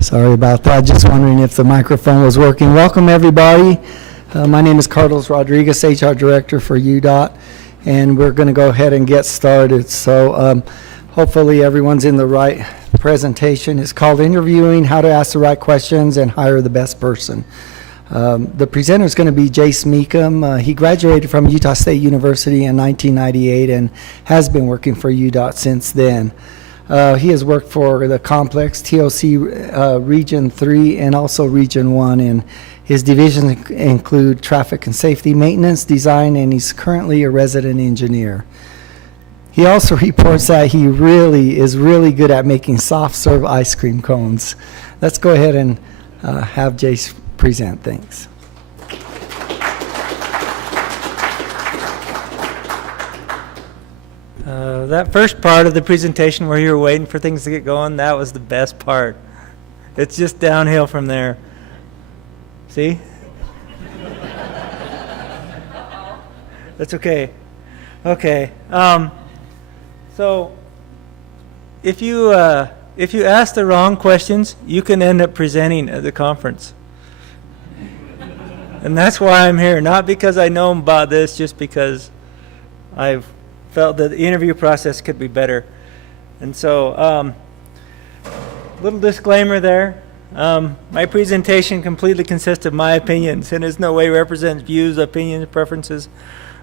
Sorry about that. Just wondering if the microphone was working. Welcome, everybody. My name is Carlos Rodriguez, HR Director for UDOT, and we're going to go ahead and get started. So hopefully everyone's in the right presentation. It's called Interviewing, How to Ask the Right Questions and Hire the Best Person. The presenter is going to be Jace Meekum. He graduated from Utah State University in 1998 and has been working for UDOT since then. He has worked for the complex TOC Region 3 and also Region 1, and his divisions include traffic and safety, maintenance, design, and he's currently a resident engineer. He also reports that he is really good at making soft serve ice cream cones. Let's go ahead and have Jace present. Thanks. That first part of the presentation where you were waiting for things to get going, that was the best part. It's just downhill from there. See? That's okay. Okay. So if you ask the wrong questions, you can end up presenting at the conference. And that's why I'm here, not because I know about this, just because I've felt that the interview process could be better. And so, little disclaimer there. My presentation completely consists of my opinions and in no way represents views, opinions, preferences,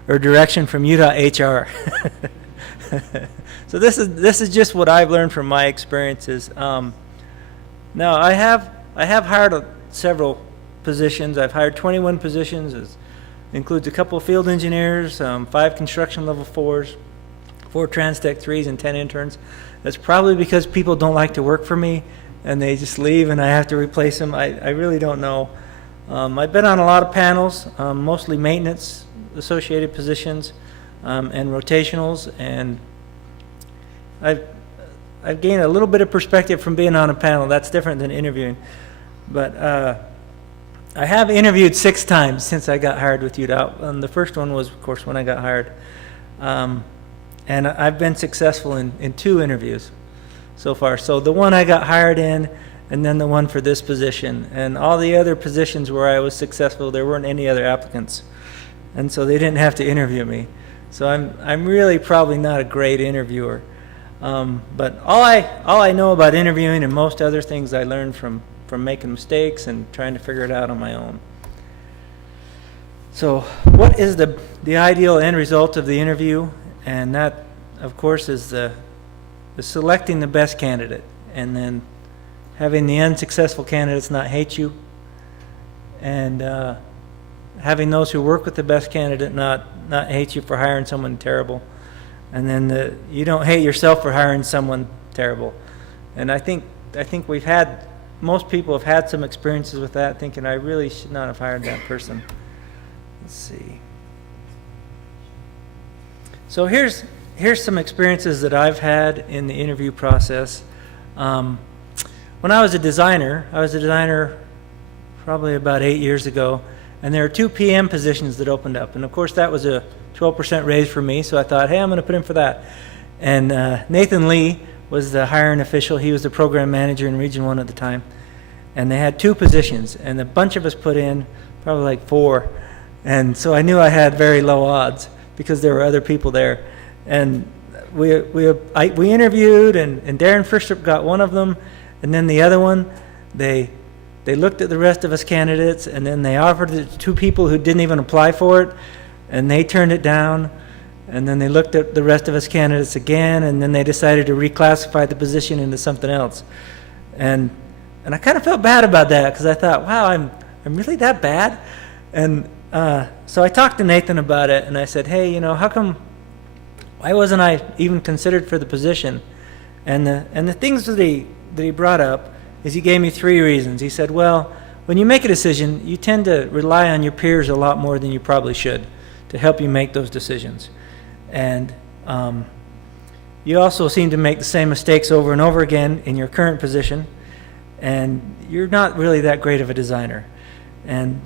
or direction from UDOT HR. So this is just what I've learned from my experiences. Now I have hired several positions. I've hired 21 positions. It includes a couple of field engineers, 5 construction level 4s, 4 Transtech 3s, and 10 interns. That's probably because people don't like to work for me and they just leave and I have to replace them. I really don't know. I've been on a lot of panels, mostly maintenance associated positions and rotationals, and I've gained a little bit of perspective from being on a panel. That's different than interviewing. But I have interviewed 6 times since I got hired with UDOT. And the first one was, of course, when I got hired. And I've been successful in 2 interviews so far. So the one I got hired in, and then the one for this position. And all the other positions where I was successful, there weren't any other applicants. And so they didn't have to interview me. So I'm really probably not a great interviewer. But all I know about interviewing and most other things I learned from making mistakes and trying to figure it out on my own. So what is the ideal end result of the interview? And that, of course, is the selecting the best candidate and then having the unsuccessful candidates not hate you, and having those who work with the best candidate not hate you for hiring someone terrible, and then you don't hate yourself for hiring someone terrible. And I think most people have had some experiences with that, thinking I really should not have hired that person. Let's see. So here's some experiences that I've had in the interview process. When I was a designer probably about 8 years ago, and there were 2 PM positions that opened up. And of course that was a 12% raise for me, so I thought, hey, I'm going to put in for that. And Nathan Lee was the hiring official. He was the program manager in Region 1 at the time. And they had 2 positions, and a bunch of us put in, probably like 4. And so I knew I had very low odds because there were other people there. And we interviewed, and Darren Fristrup got one of them, and then the other one, they looked at the rest of us candidates, and then they offered it to 2 people who didn't even apply for it, and they turned it down. And then they looked at the rest of us candidates again, and then they decided to reclassify the position into something else. And I kind of felt bad about that because I thought, wow, I'm really that bad? And so I talked to Nathan about it, and I said, hey, why wasn't I even considered for the position? And the things that he brought up is he gave me 3 reasons. He said, well, when you make a decision, you tend to rely on your peers a lot more than you probably should to help you make those decisions. And you also seem to make the same mistakes over and over again in your current position, and you're not really that great of a designer. And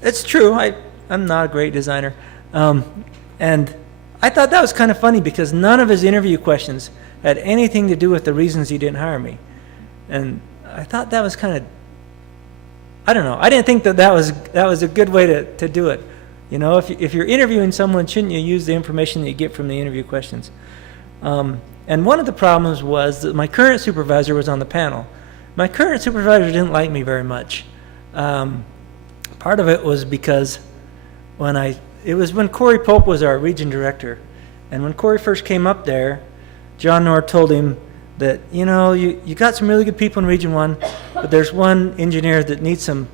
it's true, I'm not a great designer. And I thought that was kind of funny because none of his interview questions had anything to do with the reasons he didn't hire me. And I thought that was kind of, I don't know. I didn't think that was a good way to do it. You know, if you're interviewing someone, shouldn't you use the information that you get from the interview questions? And one of the problems was that my current supervisor was on the panel. My current supervisor didn't like me very much. Part of it was because it was when Corey Pope was our region director. And when Corey first came up there, John Noor told him that, you know, you got some really good people in Region 1, but there's one engineer that needs some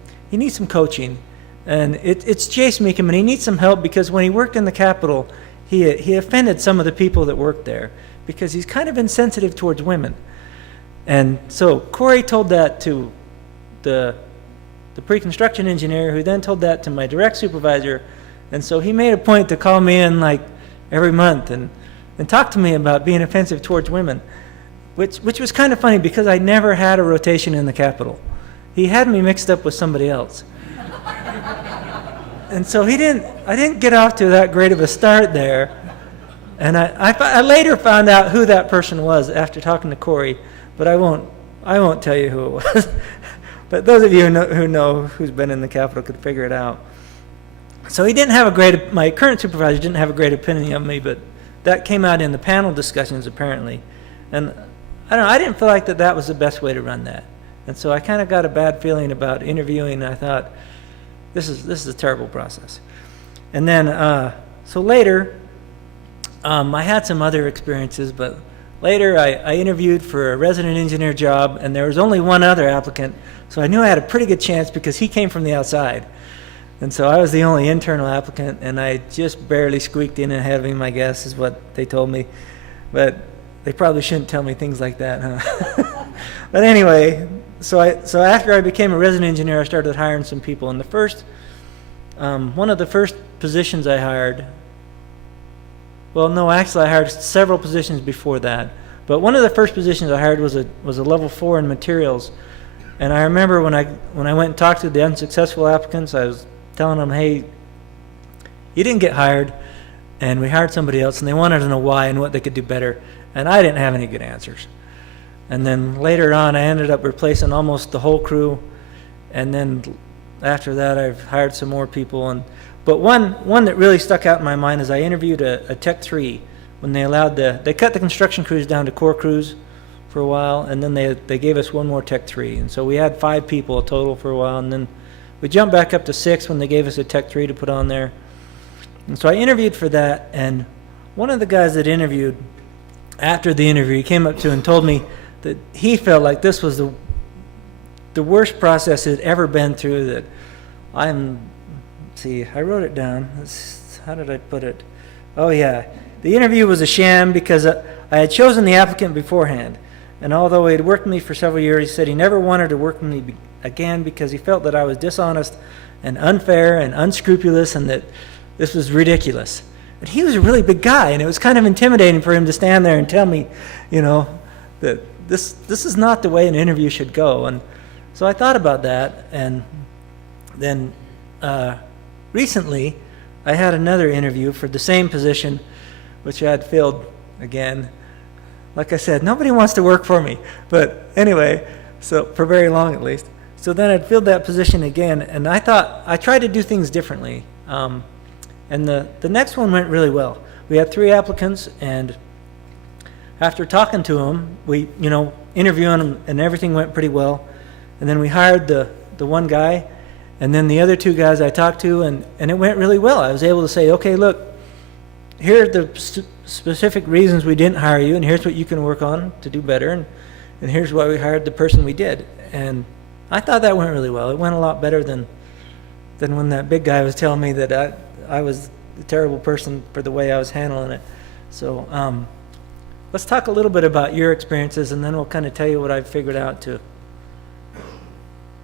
coaching. And it's Jace Meekum, and he needs some help because when he worked in the Capitol, he offended some of the people that worked there because he's kind of insensitive towards women. And so Corey told that to the pre-construction engineer, who then told that to my direct supervisor. And so he made a point to call me in like every month and talk to me about being offensive towards women, which was kind of funny because I never had a rotation in the Capitol. He had me mixed up with somebody else. And so I didn't get off to that great of a start there. And I later found out who that person was after talking to Corey, but I won't tell you who it was. But those of you who know who's been in the Capitol could figure it out. So my current supervisor didn't have a great opinion of me, but that came out in the panel discussions apparently. And I don't know, I didn't feel like that was the best way to run that. And so I kind of got a bad feeling about interviewing, and I thought, this is a terrible process. And then, so later, I had some other experiences, but later I interviewed for a resident engineer job, and there was only one other applicant, so I knew I had a pretty good chance because he came from the outside. And so I was the only internal applicant, and I just barely squeaked in ahead of him, I guess, is what they told me. But they probably shouldn't tell me things like that, huh? But anyway, so after I became a resident engineer, I started hiring some people. And one of the first positions I hired, well, no, actually I hired several positions before that. But one of the first positions I hired was a level 4 in materials. And I remember when I went and talked to the unsuccessful applicants, I was telling them, hey, you didn't get hired, and we hired somebody else, and they wanted to know why and what they could do better. And I didn't have any good answers. And then later on, I ended up replacing almost the whole crew. And then after that, I've hired some more people. But one that really stuck out in my mind is I interviewed a Tech 3 when they cut the construction crews down to core crews for a while, and then they gave us one more Tech 3. And so we had 5 people total for a while, and then we jumped back up to 6 when they gave us a Tech 3 to put on there. And so I interviewed for that, and one of the guys that interviewed, after the interview, he came up to and told me that he felt like this was the worst process he'd ever been through. That I wrote it down. How did I put it? Oh yeah, the interview was a sham because I had chosen the applicant beforehand, and although he had worked with me for several years, he said he never wanted to work with me again because he felt that I was dishonest and unfair and unscrupulous, and that this was ridiculous. And he was a really big guy, and it was kind of intimidating for him to stand there and tell me, you know, that this is not the way an interview should go. And so I thought about that, and then recently I had another interview for the same position, which I had filled again. Like I said, nobody wants to work for me, but anyway, so for very long at least. So then I'd filled that position again, and I thought I tried to do things differently. And the next one went really well. We had 3 applicants, and after talking to them, we, interviewing them, and everything went pretty well. And then we hired the one guy, and then the other 2 guys I talked to, and it went really well. I was able to say, okay, look, here are the specific reasons we didn't hire you, and here's what you can work on to do better, and here's why we hired the person we did. And I thought that went really well. It went a lot better than when that big guy was telling me that I was a terrible person for the way I was handling it. So let's talk a little bit about your experiences, and then we'll kind of tell you what I've figured out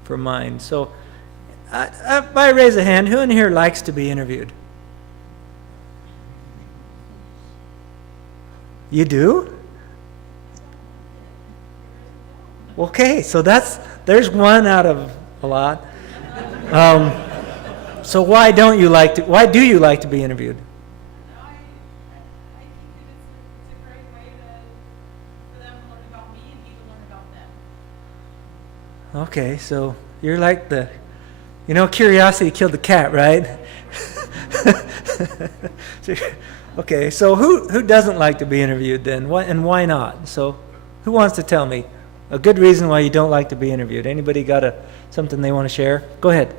for mine. So by raise of hand, who in here likes to be interviewed? You do? Okay, so there's one out of a lot. So why do you like to be interviewed? I think that it's a great way for them to learn about me and me to learn about them. Okay, so you're like curiosity killed the cat, right? Okay, so who doesn't like to be interviewed then? And why not? So who wants to tell me a good reason why you don't like to be interviewed? Anybody got something they want to share? Go ahead.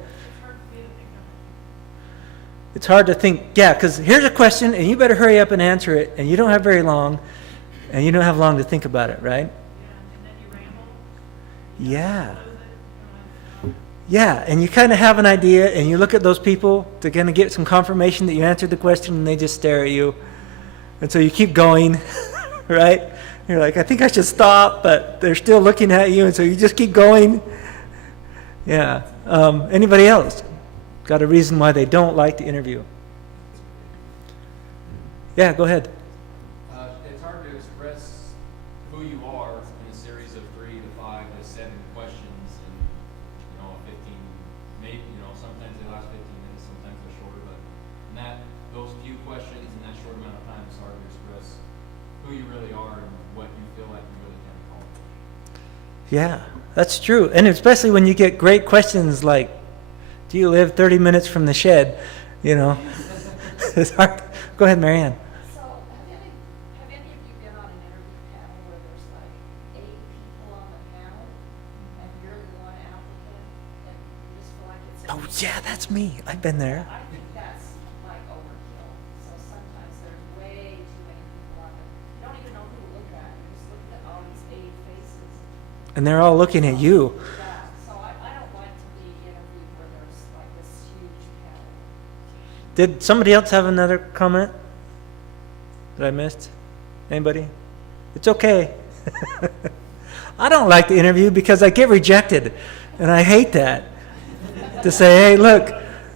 It's hard to think, yeah, because here's a question, and you better hurry up and answer it, and you don't have very long, and you don't have long to think about it, right? Yeah. Yeah, and you kind of have an idea, and you look at those people to kind of get some confirmation that you answered the question, and they just stare at you. And so you keep going, right? You're like, I think I should stop, but they're still looking at you, and so you just keep going. Yeah. Anybody else got a reason why they don't like to interview? Yeah, go ahead. It's hard to express who you are in a series of 3 to 5 to 7 questions in, 15, maybe, sometimes they last 15 minutes, sometimes they're shorter, but those few questions in that short amount of time, it's hard to express who you really are and what you feel like you really can accomplish. Yeah, that's true. And especially when you get great questions like, do you live 30 minutes from the shed? It's hard. Go ahead, Marianne. So, have any of you been on an interview panel where there's like 8 people on the panel, and you're the one applicant, and you just feel like it's. Oh, yeah, that's me. I've been there. I think that's like overkill. So sometimes there's way too many people on it. You don't even know who to look at. You're just looking at all these 8 faces. And they're all looking at you. Yeah, so I don't like to be interviewed where there's like this huge panel. Did somebody else have another comment that I missed? Anybody? It's okay. I don't like to interview because I get rejected, and I hate that. To say, hey, look,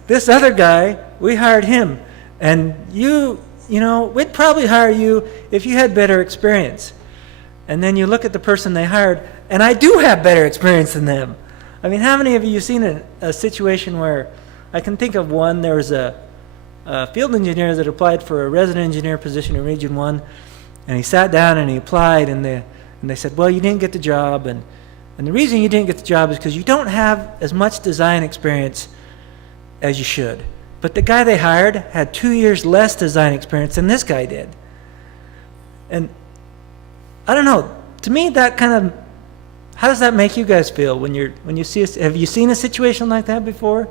this other guy, we hired him, and we'd probably hire you if you had better experience. And then you look at the person they hired, and I do have better experience than them. I mean, how many of you have seen a situation where, I can think of one, there was a field engineer that applied for a resident engineer position in Region 1, and he sat down and he applied, and they said, well, you didn't get the job, and the reason you didn't get the job is because you don't have as much design experience as you should. But the guy they hired had 2 years less design experience than this guy did. And I don't know, to me that kind of, how does that make you guys feel when you see have you seen a situation like that before?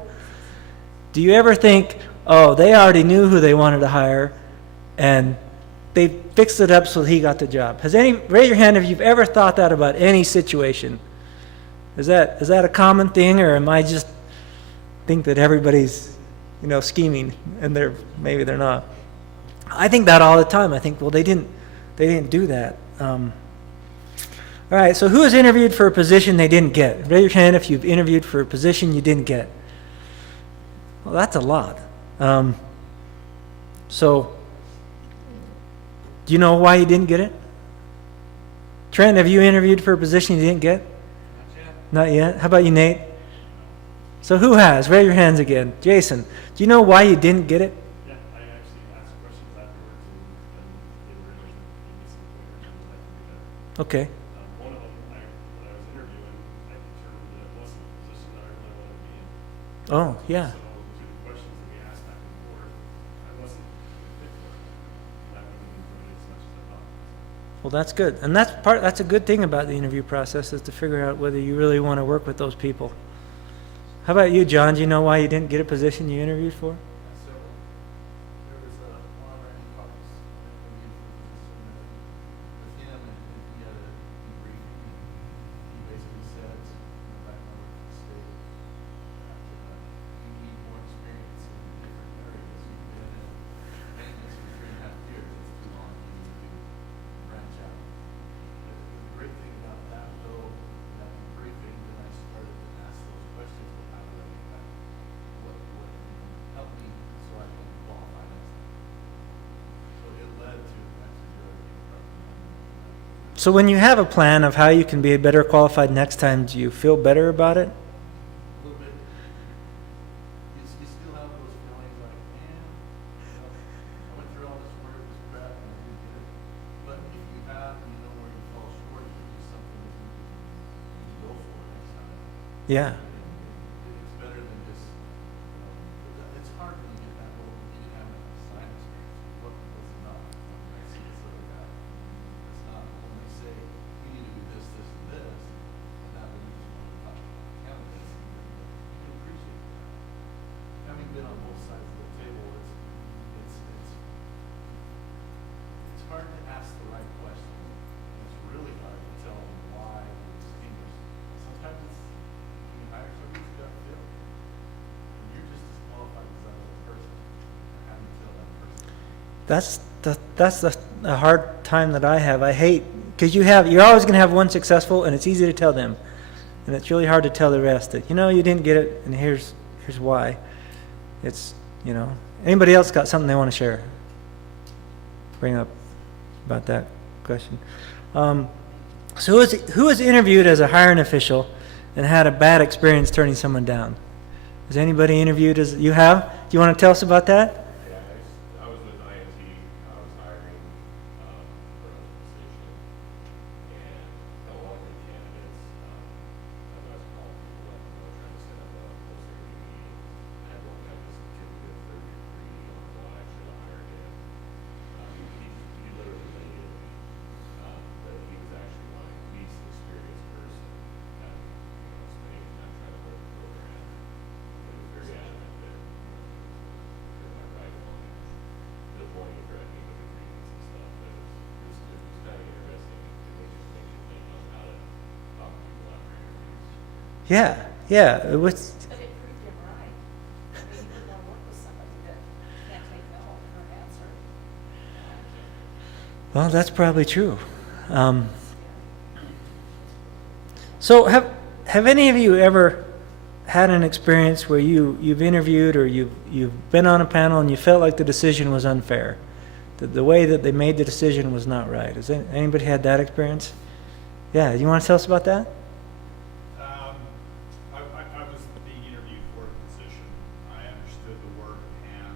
Do you ever think, oh, they already knew who they wanted to hire, and they fixed it up so he got the job? Raise your hand if you've ever thought that about any situation. Is that a common thing, or am I just think that everybody's, scheming, and maybe they're not? I think that all the time. I think, well, they didn't do that. All right, so who has interviewed for a position they didn't get? Raise your hand if you've interviewed for a position you didn't get. Well, that's a lot. So, do you know why you didn't get it? Trent, have you interviewed for a position you didn't get? Not yet. How about you, Nate? So who has? Raise your hands again. Jason, do you know why you didn't get it? Yeah, I actually asked questions afterwards, and they were able to give me some pointers on what I could do better. Okay. One of them, when I was interviewing, I determined that it wasn't a position that I really wanted to be in. Oh, yeah. So through the questions that we asked back and forth, I wasn't a good fit for it. And I wouldn't enjoy it as much as I thought. Well, that's good. And that's a good thing about the interview process, is to figure out whether you really want to work with those people. How about you, John? Do you know why you didn't get a position you interviewed for? So there was one Randy Cox with him, and he had a debriefing, and he basically said, back when I worked for the state, that you need more experience in different areas. You've been in maintenance for 3.5 years. It's too long. You need to branch out. The great thing about that, though, that debriefing, then I started to ask those questions. How do I get back? What help me so I can qualify next time? So it led to actually really being part. So when you have a plan of how you can be better qualified next time, do you feel better about it? A little bit. You still have those feelings like, man, I went through all this work, this crap, and I didn't get it. But if you have, and you know where you fall short, if it's something that you can go for next time. Yeah. It's better than just, it's hard when you get that little, you can have a design experience, what was enough? I see this other guy, it's not, when they say, we need to do this, this, and this, and that would use one of the top candidates, you can appreciate that. Having been on both sides of the table, it's hard to ask the right questions, and it's really hard to tell them why they're distinguished. Sometimes it's, when you hire somebody who's got fit, and you're just as qualified as that other person, and how do you tell that person? That's the hard time that I have. I hate, because you're always going to have one successful, and it's easy to tell them, and it's really hard to tell the rest that, you didn't get it, and here's why. It's, anybody else got something they want to share? Bring up about that question. So who was interviewed as a hiring official and had a bad experience turning someone down? Has anybody interviewed as you have? Do you want to tell us about that? Yeah, I was with INT, I was hiring for a position, and got a lot of good candidates. I was calling people, let them know, trying to set up a post interview meeting. I had one guy just certificate of third degree on why I should have hired him. He literally made it, but he was actually my least experienced person, and, spending time trying to learn the program. He was very adamant that, my right on it, to the point he threatened me with agreements and stuff, but it was kind of interesting, and it just makes you think on how to talk to people after interviews. Yeah. It was. But it proved him right. I mean, you wouldn't want to work with somebody that can't take no for an answer. Well, that's probably true. So have any of you ever had an experience where you've interviewed or you've been on a panel and you felt like the decision was unfair? The way that they made the decision was not right. Has anybody had that experience? Yeah, you want to tell us about that? I was being interviewed for a position. I understood the work at hand,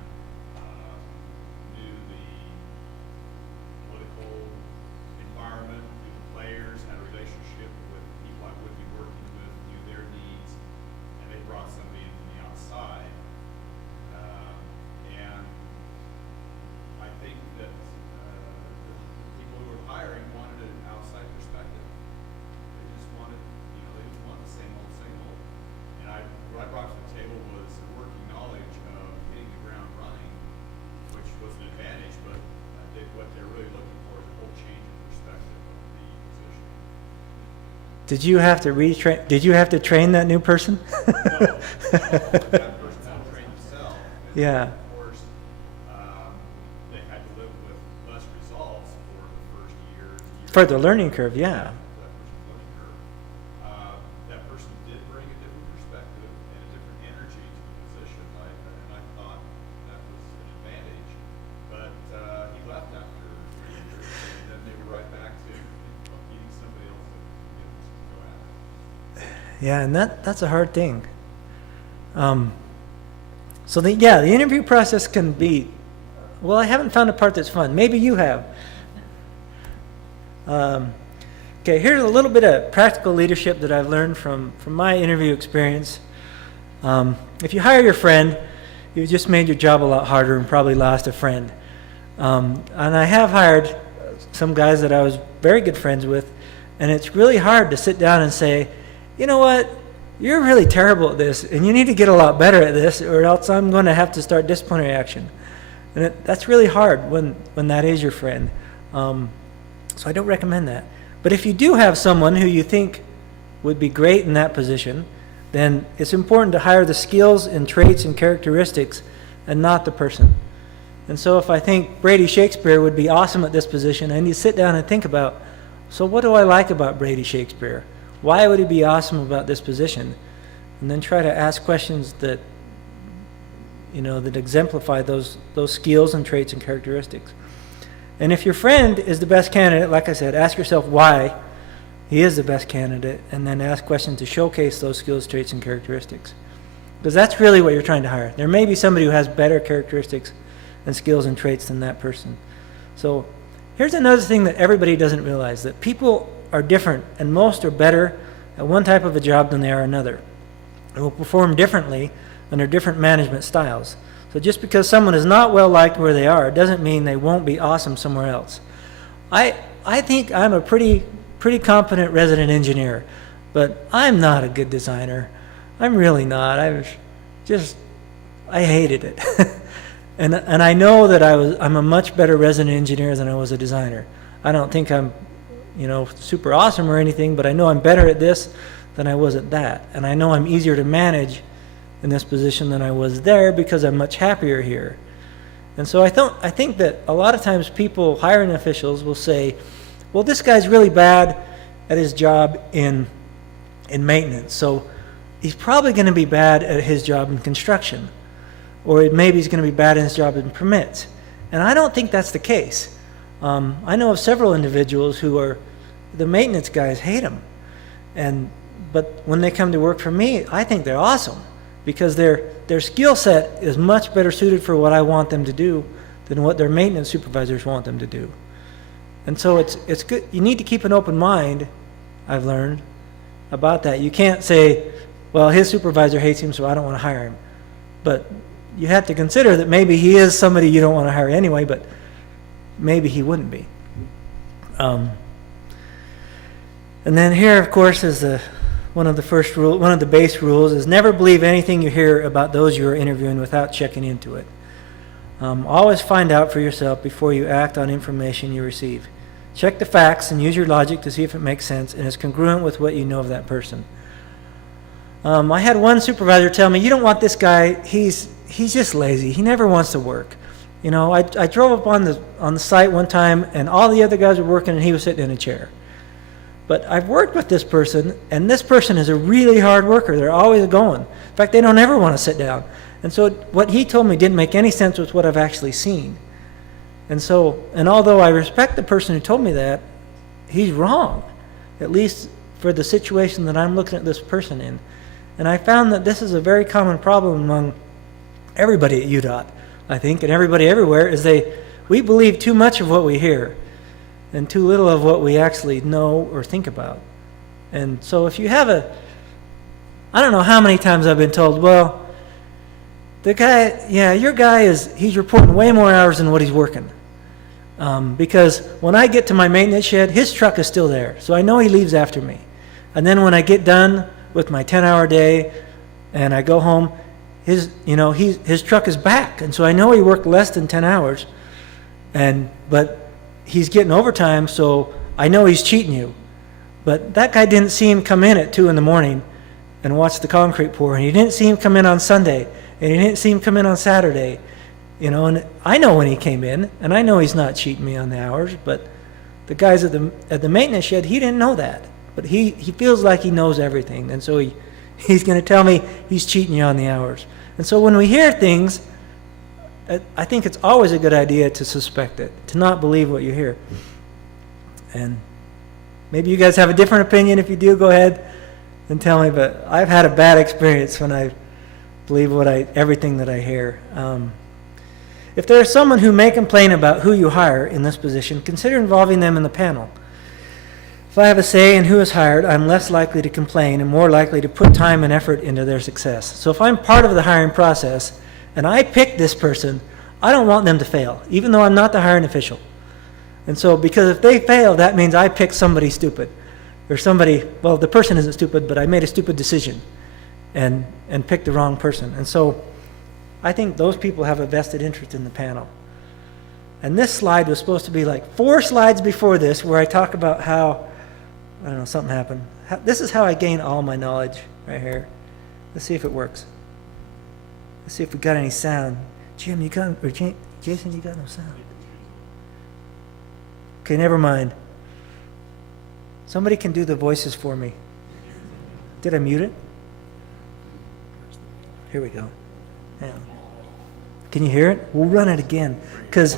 knew the political environment, knew the players, had a relationship with people I would be working with, knew their needs, and they brought somebody in from the outside. And I think that the people who were hiring wanted an outside perspective. They just wanted, they just want the same old, same old. And what I brought to the table was a working knowledge of hitting the ground running, which was an advantage, but what they're really looking for is a whole change in perspective of the position. Did you have to retrain? Did you have to train that new person? No, that person had to train themselves. And Yeah. Of course, they had to live with less results for the first year. For the learning curve, yeah. That person's learning curve. That person did bring a different perspective and a different energy to the position, and I thought that was an advantage. But he left after 3 years, and then they were right back to needing somebody else to go at it. Yeah, and that's a hard thing. So the interview process can be, well, I haven't found a part that's fun. Maybe you have. Okay, here's a little bit of practical leadership that I've learned from my interview experience. If you hire your friend, you've just made your job a lot harder and probably lost a friend. And I have hired some guys that I was very good friends with, and it's really hard to sit down and say, you know what, you're really terrible at this, and you need to get a lot better at this, or else I'm going to have to start disciplinary action. And that's really hard when that is your friend. So I don't recommend that. But if you do have someone who you think would be great in that position, then it's important to hire the skills and traits and characteristics and not the person. And so if I think Brady Shakespeare would be awesome at this position, I need to sit down and think about, so what do I like about Brady Shakespeare? Why would he be awesome about this position? And then try to ask questions that, that exemplify those skills and traits and characteristics. And if your friend is the best candidate, like I said, ask yourself why he is the best candidate, and then ask questions to showcase those skills, traits, and characteristics. Because that's really what you're trying to hire. There may be somebody who has better characteristics and skills and traits than that person. So here's another thing that everybody doesn't realize, that people are different, and most are better at one type of a job than they are another. and will perform differently under different management styles. So just because someone is not well liked where they are doesn't mean they won't be awesome somewhere else. I think I'm a pretty competent resident engineer, but I'm not a good designer. I'm really not. I hated it. and I know that I'm a much better resident engineer than I was a designer. I don't think I'm, super awesome or anything, but I know I'm better at this than I was at that. And I know I'm easier to manage in this position than I was there because I'm much happier here. And so I think that a lot of times people, hiring officials, will say, well, this guy's really bad at his job in maintenance, so he's probably going to be bad at his job in construction, or maybe he's going to be bad at his job in permits. And I don't think that's the case. I know of several individuals who are, the maintenance guys hate them, but when they come to work for me, I think they're awesome because their skill set is much better suited for what I want them to do than what their maintenance supervisors want them to do. And so it's good. You need to keep an open mind, I've learned, about that. You can't say, well, his supervisor hates him, so I don't want to hire him. But you have to consider that maybe he is somebody you don't want to hire anyway, but maybe he wouldn't be. And then here, of course, is one of the base rules is never believe anything you hear about those you are interviewing without checking into it. Always find out for yourself before you act on information you receive. Check the facts and use your logic to see if it makes sense and is congruent with what you know of that person. I had one supervisor tell me, you don't want this guy, he's just lazy. He never wants to work. I drove up on the site one time and all the other guys were working and he was sitting in a chair. But I've worked with this person, and this person is a really hard worker. They're always going. In fact, they don't ever want to sit down. And so what he told me didn't make any sense with what I've actually seen. And although I respect the person who told me that, he's wrong, at least for the situation that I'm looking at this person in. And I found that this is a very common problem among everybody at UDOT, I think, and everybody everywhere, is we believe too much of what we hear and too little of what we actually know or think about. And so if you have I don't know how many times I've been told, well, your guy he's reporting way more hours than what he's working. Because when I get to my maintenance shed, his truck is still there, so I know he leaves after me. And then when I get done with my 10-hour day and I go home, his truck is back, and so I know he worked less than 10 hours, but he's getting overtime, so I know he's cheating you. But that guy didn't see him come in at 2 in the morning and watch the concrete pour, and he didn't see him come in on Sunday, and he didn't see him come in on Saturday. And I know when he came in, and I know he's not cheating me on the hours, but the guys at the maintenance shed, he didn't know that. But he feels like he knows everything, and so he's going to tell me he's cheating you on the hours. And so when we hear things, I think it's always a good idea to suspect it, to not believe what you hear. And maybe you guys have a different opinion. If you do, go ahead and tell me, but I've had a bad experience when I believe everything that I hear. If there is someone who may complain about who you hire in this position, consider involving them in the panel. If I have a say in who is hired, I'm less likely to complain and more likely to put time and effort into their success. So if I'm part of the hiring process and I pick this person, I don't want them to fail, even though I'm not the hiring official. And so because if they fail, that means I picked somebody stupid. Or the person isn't stupid, but I made a stupid decision and picked the wrong person. And so I think those people have a vested interest in the panel. And this slide was supposed to be like 4 slides before this, where I talk about how, I don't know, something happened. This is how I gain all my knowledge right here. Let's see if it works. Let's see if we got any sound. Jason, you got no sound. Okay, never mind. Somebody can do the voices for me. Did I mute it? Here we go. Hang on. Can you hear it? We'll run it again, because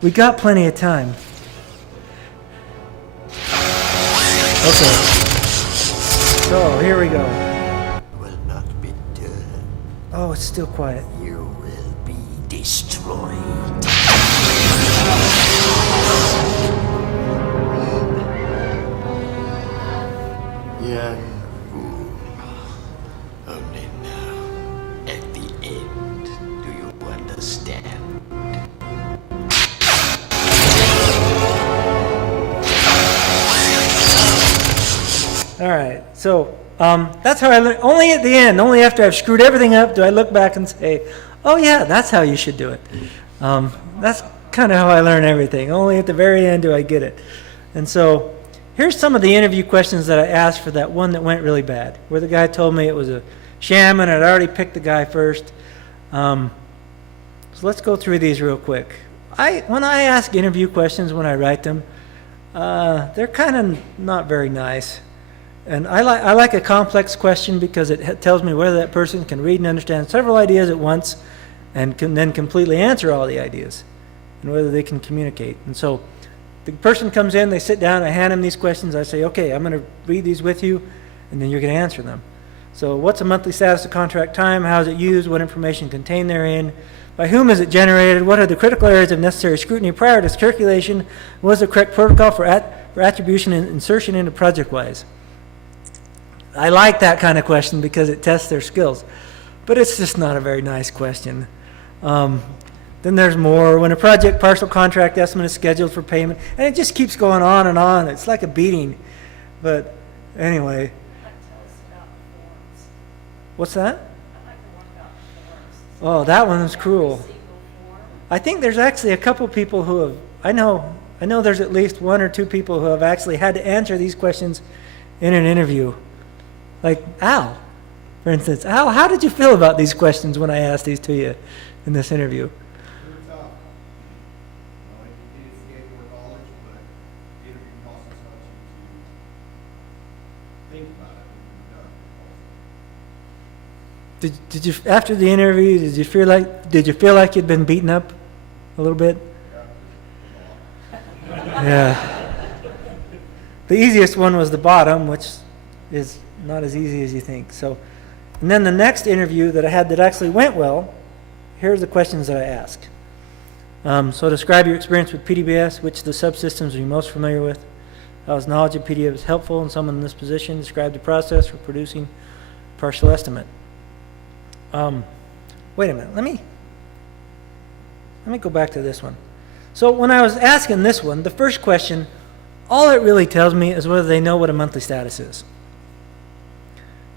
we got plenty of time. Okay. So, here we go. Will not be done. Oh, it's still quiet. You will be destroyed. Young fool. Only All right, so that's how I learn. Only at the end, only after I've screwed everything up, do I look back and say, "Oh yeah, that's how you should do it." That's kind of how I learn everything. Only at the very end do I get it. And so, here's some of the interview questions that I asked for that one that went really bad, where the guy told me it was a sham and I'd already picked the guy first. So let's go through these real quick. When I ask interview questions, when I write them, they're kind of not very nice. And I like a complex question because it tells me whether that person can read and understand several ideas at once and can then completely answer all the ideas, and whether they can communicate. And so the person comes in, they sit down, I hand them these questions, I say, okay, I'm going to read these with you, and then you're going to answer them. So what's a monthly status of contract time? How is it used? What information contained therein? By whom is it generated? What are the critical areas of necessary scrutiny prior to circulation? What is the correct protocol for attribution and insertion into ProjectWise? I like that kind of question because it tests their skills, but it's just not a very nice question. Then there's more. When a project partial contract estimate is scheduled for payment, and it just keeps going on and on. It's like a beating. But anyway, That tells about forms. what's that? I like the one about forms. Oh, that one's cruel. Every single form. I think there's actually a couple people who have, I know there's at least one or two people who have actually had to answer these questions in an interview. Like Al, for instance. Al, how did you feel about these questions when I asked these to you in this interview? They're tough. I think it's the gateway knowledge, but the interview process helps you to think about it and Did you after the interview, did you feel like you'd been beaten up a little bit? Yeah. The easiest one was the bottom, which is not as easy as you think. So, and then the next interview that I had that actually went well, here's the questions that I asked. So describe your experience with PDBS. Which of the subsystems are you most familiar with? How is knowledge of PDBS helpful in someone in this position? Describe the process for producing partial estimate. Wait a minute. Let me go back to this one. So when I was asking this one, the first question, all it really tells me is whether they know what a monthly status is.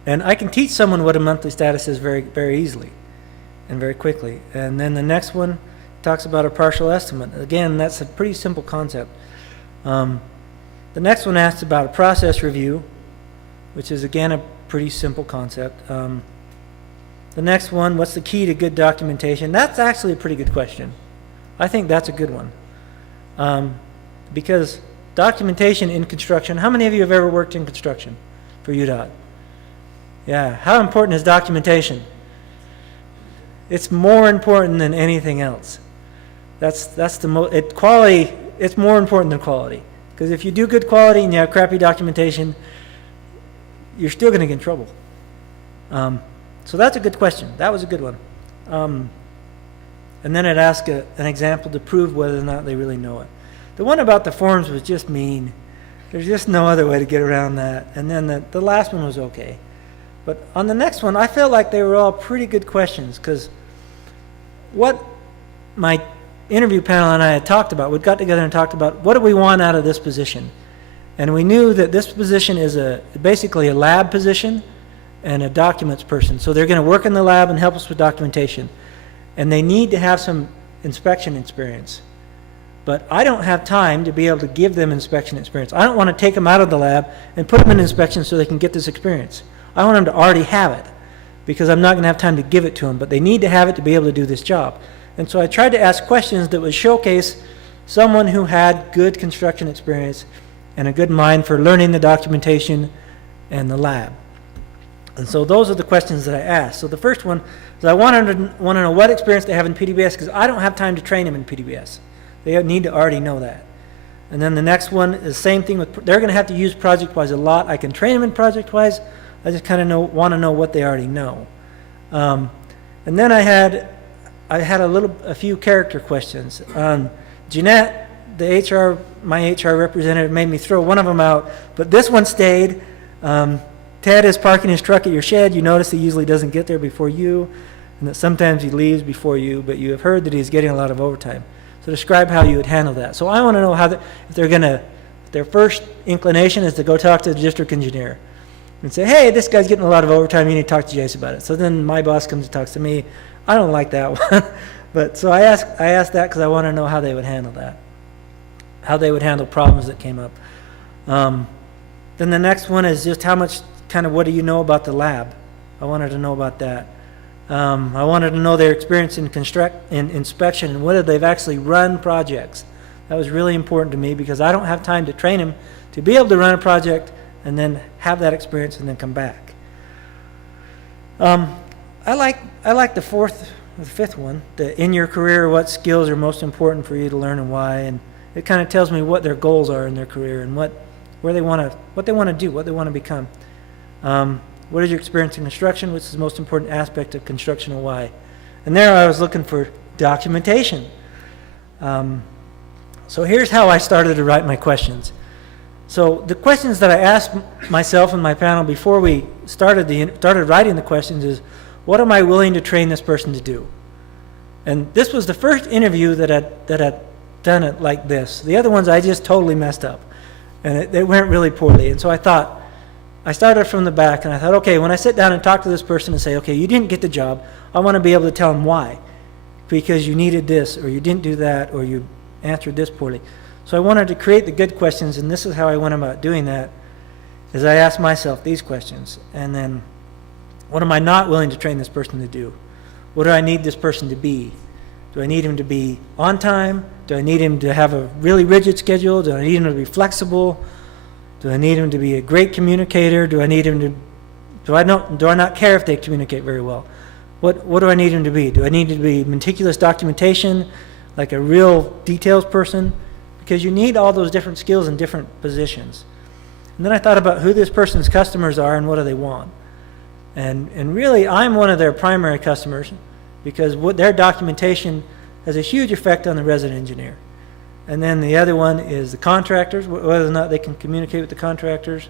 And I can teach someone what a monthly status is very, very easily and very quickly. And then the next one talks about a partial estimate. Again, that's a pretty simple concept. The next one asks about a process review, which is again a pretty simple concept. The next one, what's the key to good documentation? That's actually a pretty good question. I think that's a good one. Because documentation in construction, how many of you have ever worked in construction for UDOT? Yeah, how important is documentation? It's more important than anything else. That's the quality. It's more important than quality, because if you do good quality and you have crappy documentation, you're still going to get in trouble. So that's a good question. That was a good one. And then it asked an example to prove whether or not they really know it. The one about the forms was just mean. There's just no other way to get around that. And then the last one was okay. But on the next one, I felt like they were all pretty good questions, because what my interview panel and I had talked about, we got together and talked about what do we want out of this position. And we knew that this position is basically a lab position and a documents person. So they're going to work in the lab and help us with documentation. And they need to have some inspection experience. But I don't have time to be able to give them inspection experience. I don't want to take them out of the lab and put them in inspection so they can get this experience. I want them to already have it, because I'm not going to have time to give it to them, but they need to have it to be able to do this job. And so I tried to ask questions that would showcase someone who had good construction experience and a good mind for learning the documentation and the lab. And so those are the questions that I asked. So the first one is I want to know what experience they have in PDBS, because I don't have time to train them in PDBS. They need to already know that. And then the next one is the same thing with, they're going to have to use ProjectWise a lot. I can train them in ProjectWise. I just kind of want to know what they already know. And then I had a few character questions. Jeanette, my HR representative, made me throw one of them out, but this one stayed. Ted is parking his truck at your shed. You notice he usually doesn't get there before you, and that sometimes he leaves before you, but you have heard that he's getting a lot of overtime. So describe how you would handle that. So I want to know if they're going to, their first inclination is to go talk to the district engineer. and say, hey, this guy's getting a lot of overtime, you need to talk to Jace about it. So then my boss comes and talks to me. I don't like that one. But so I asked that because I want to know how they would handle that, how they would handle problems that came up. Then the next one is just how much, kind of what do you know about the lab? I wanted to know about that. I wanted to know their experience in inspection and whether they've actually run projects. That was really important to me because I don't have time to train them to be able to run a project and then have that experience and then come back. I like the fifth one, the in your career, what skills are most important for you to learn and why, and it kind of tells me what their goals are in their career and what they want to do, what they want to become. What is your experience in construction? Which is the most important aspect of construction and why? And there I was looking for documentation. So here's how I started to write my questions. So the questions that I asked myself and my panel before we started writing the questions is, what am I willing to train this person to do? And this was the first interview that I'd done it like this. The other ones I just totally messed up, and it went really poorly. And so I started from the back, and I thought, okay, when I sit down and talk to this person and say, okay, you didn't get the job, I want to be able to tell them why. Because you needed this, or you didn't do that, or you answered this poorly. So I wanted to create the good questions, and this is how I went about doing that, is I asked myself these questions, and then what am I not willing to train this person to do? What do I need this person to be? Do I need him to be on time? Do I need him to have a really rigid schedule? Do I need him to be flexible? Do I need him to be a great communicator? Do I need him to, do I not care if they communicate very well? What do I need him to be? Do I need him to be meticulous documentation, like a real details person? Because you need all those different skills in different positions. And then I thought about who this person's customers are and what do they want. And really, I'm one of their primary customers because what their documentation has a huge effect on the resident engineer. And then the other one is the contractors, whether or not they can communicate with the contractors,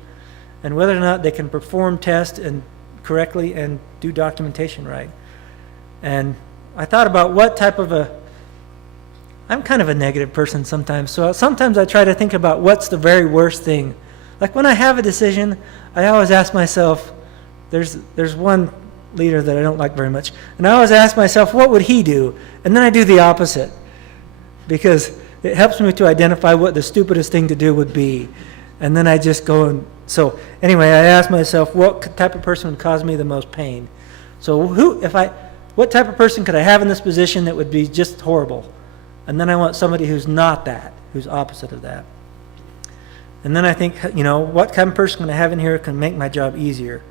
and whether or not they can perform tests and correctly and do documentation right. And I thought about what type of I'm kind of a negative person sometimes, so sometimes I try to think about what's the very worst thing. Like when I have a decision, I always ask myself, there's one leader that I don't like very much, and I always ask myself, what would he do? And then I do the opposite, because it helps me to identify what the stupidest thing to do would be. And then I just go and, so anyway, I ask myself, what type of person would cause me the most pain? So what type of person could I have in this position that would be just horrible? And then I want somebody who's not that, who's opposite of that. And then I think, what kind of person can I have in here can make my job easier?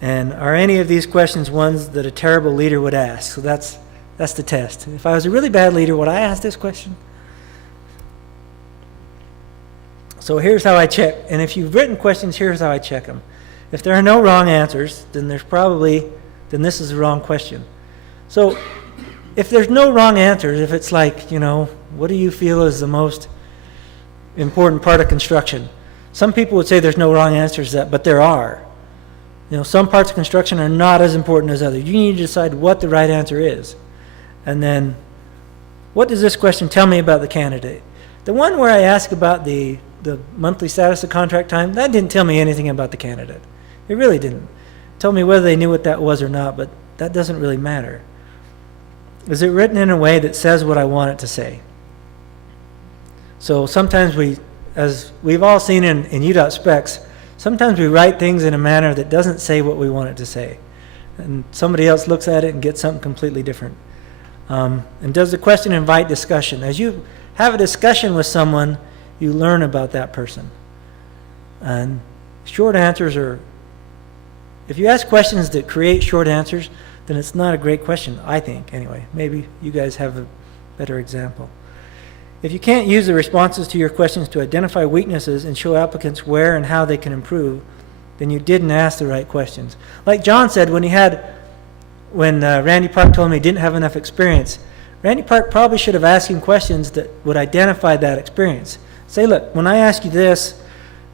And are any of these questions ones that a terrible leader would ask? So that's the test. If I was a really bad leader, would I ask this question? So here's how I check. And if you've written questions, here's how I check them. If there are no wrong answers, then this is the wrong question. So if there's no wrong answers, if it's like, what do you feel is the most important part of construction? Some people would say there's no wrong answers to that, but there are. Some parts of construction are not as important as others. You need to decide what the right answer is. And then, what does this question tell me about the candidate? The one where I ask about the monthly status of contract time, that didn't tell me anything about the candidate. It really didn't. It told me whether they knew what that was or not, but that doesn't really matter. Is it written in a way that says what I want it to say? So sometimes as we've all seen in UDOT specs, sometimes we write things in a manner that doesn't say what we want it to say. And somebody else looks at it and gets something completely different. And does the question invite discussion? As you have a discussion with someone, you learn about that person. And short answers if you ask questions that create short answers, then it's not a great question, I think, anyway. Maybe you guys have a better example. If you can't use the responses to your questions to identify weaknesses and show applicants where and how they can improve, then you didn't ask the right questions. Like John said, when Randy Park told him he didn't have enough experience, Randy Park probably should have asked him questions that would identify that experience. Say, look, when I ask you this,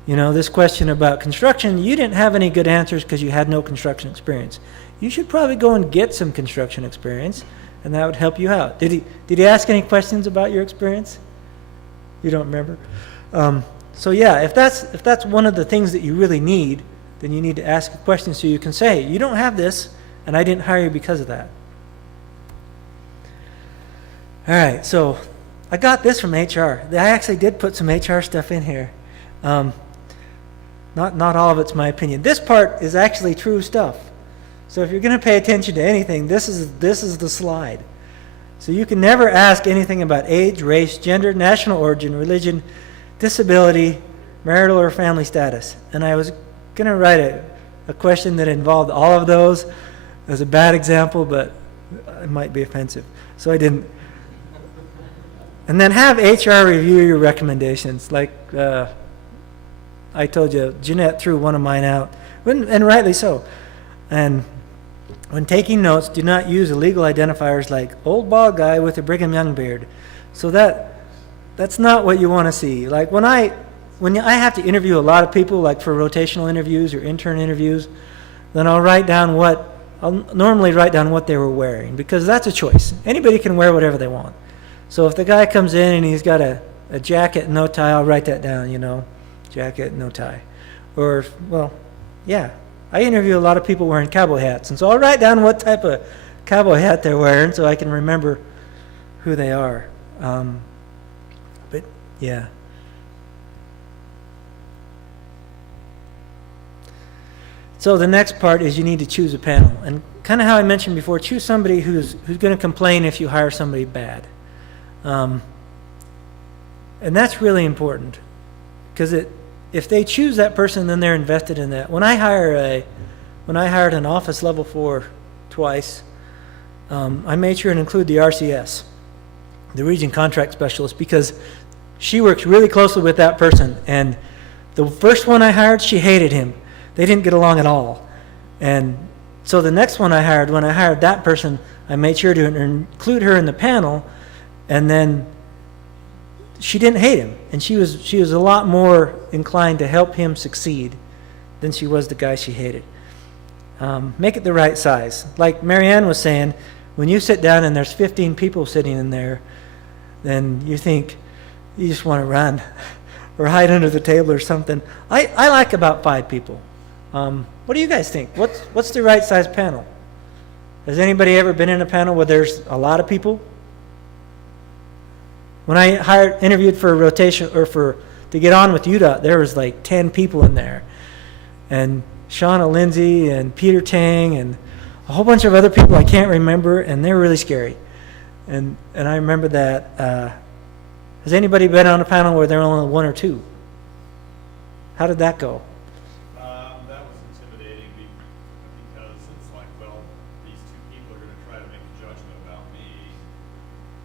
this question about construction, you didn't have any good answers because you had no construction experience. You should probably go and get some construction experience, and that would help you out. Did he ask any questions about your experience? You don't remember? So yeah, if that's one of the things that you really need, then you need to ask a question so you can say, you don't have this, and I didn't hire you because of that. All right, so I got this from HR. I actually did put some HR stuff in here. Not all of it's my opinion. This part is actually true stuff. So if you're going to pay attention to anything, this is the slide. So you can never ask anything about age, race, gender, national origin, religion, disability, marital or family status. And I was going to write a question that involved all of those. It was a bad example, but it might be offensive. So I didn't. And then have HR review your recommendations. Like I told you, Jeanette threw one of mine out, and rightly so. And when taking notes, do not use illegal identifiers like old bald guy with a Brigham Young beard. So that's not what you want to see. Like when I have to interview a lot of people, like for rotational interviews or intern interviews, then I'll normally write down what they were wearing, because that's a choice. Anybody can wear whatever they want. So if the guy comes in and he's got a jacket, no tie, I'll write that down, jacket, no tie. Or, well, yeah, I interview a lot of people wearing cowboy hats, and so I'll write down what type of cowboy hat they're wearing so I can remember who they are. But, yeah. So the next part is you need to choose a panel. And kind of how I mentioned before, choose somebody who's going to complain if you hire somebody bad. And that's really important, because if they choose that person, then they're invested in that. When I hired an office level 4 twice, I made sure to include the RCS, the region contract specialist, because she works really closely with that person. And the first one I hired, she hated him. They didn't get along at all. And so the next one I hired, when I hired that person, I made sure to include her in the panel. And then she didn't hate him, and she was a lot more inclined to help him succeed than she was the guy she hated. Make it the right size. Like Marianne was saying, when you sit down and there's 15 people sitting in there, then you think you just want to run or hide under the table or something. I like about 5 people. What do you guys think? What's the right size panel? Has anybody ever been in a panel where there's a lot of people? When I interviewed for a rotation or to get on with UDOT, there was like 10 people in there, and Shauna Lindsay and Peter Tang and a whole bunch of other people I can't remember, and they were really scary. And I remember that. Has anybody been on a panel where there were only 1 or 2? How did that go? That was intimidating because it's like, well, these 2 people are going to try to make a judgment about me,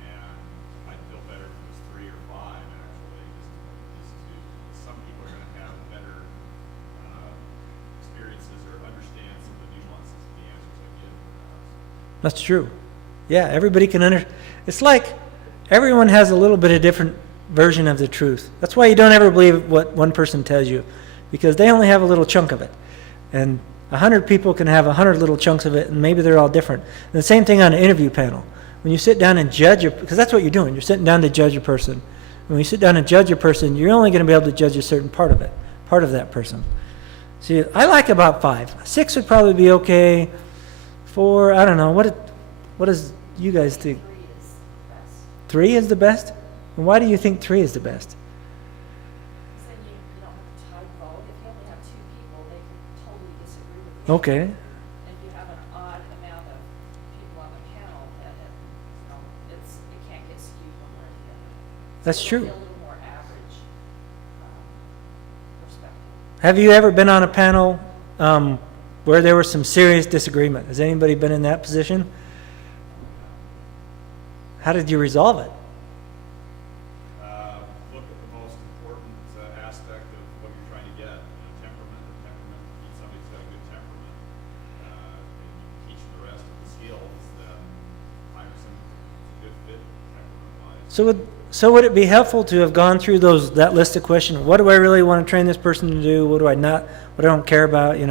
and I'd feel better if it was 3 or 5, actually. Just some people are going to have better experiences or understand some of the nuances of the answers I give. That's true. Yeah, everybody can it's like everyone has a little bit of different version of the truth. That's why you don't ever believe what one person tells you, because they only have a little chunk of it. And 100 people can have 100 little chunks of it, and maybe they're all different. And the same thing on an interview panel. When you sit down and judge because that's what you're doing. You're sitting down to judge a person. When you sit down and judge a person, you're only going to be able to judge a certain part of that person. See, I like about 5. 6 would probably be okay. 4, I don't know. What does you guys think? 3 is the best? And why do you think 3 is the best? So then you don't have to tug vote. If you only have 2 people, they could totally disagree with you. Okay. If you have an odd amount of people on the panel, then it can't get skewed one way or the other. That's So true. it'll be a little more average perspective. Have you ever been on a panel where there was some serious disagreement? Has anybody been in that position? How did you resolve it? Look at the most important aspect of what you're trying to get. Temperament. Need somebody who's got a good temperament. And you teach the rest of the skills, then hire someone who's a good fit temperament-wise. So would it be helpful to have gone through that list of questions? What do I really want to train this person to do? What do I not? What I don't care about?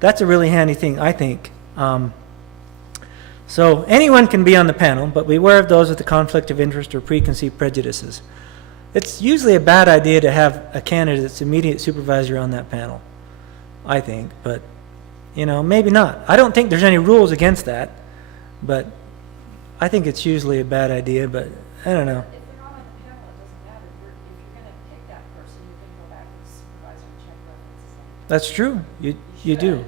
That's a really handy thing, I think. So anyone can be on the panel, but beware of those with a conflict of interest or preconceived prejudices. It's usually a bad idea to have a candidate's immediate supervisor on that panel. I think, but, maybe not. I don't think there's any rules against that, but I think it's usually a bad idea, but I don't know. If they're not on the panel, it doesn't matter. If you're gonna pick that person, you're gonna go back to the supervisor and check references. That's true. You do. I mean,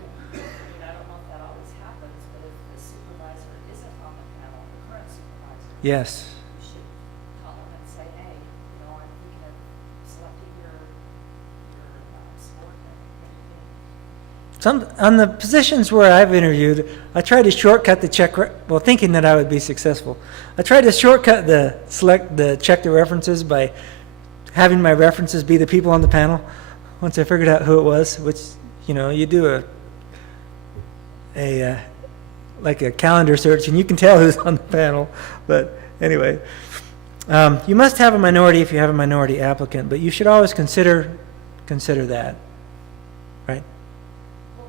I don't know if that always happens, but if the supervisor isn't on the panel, the current supervisor. Yes. You should call them and say, hey, I'm thinking of selecting your subordinate. On the positions where I've interviewed, I tried to shortcut the thinking that I would be successful. I tried to shortcut the check the references by having my references be the people on the panel. Once I figured out who it was, which, you do like a calendar search and you can tell who's on the panel. But anyway, you must have a minority if you have a minority applicant, but you should always consider that, right? Well,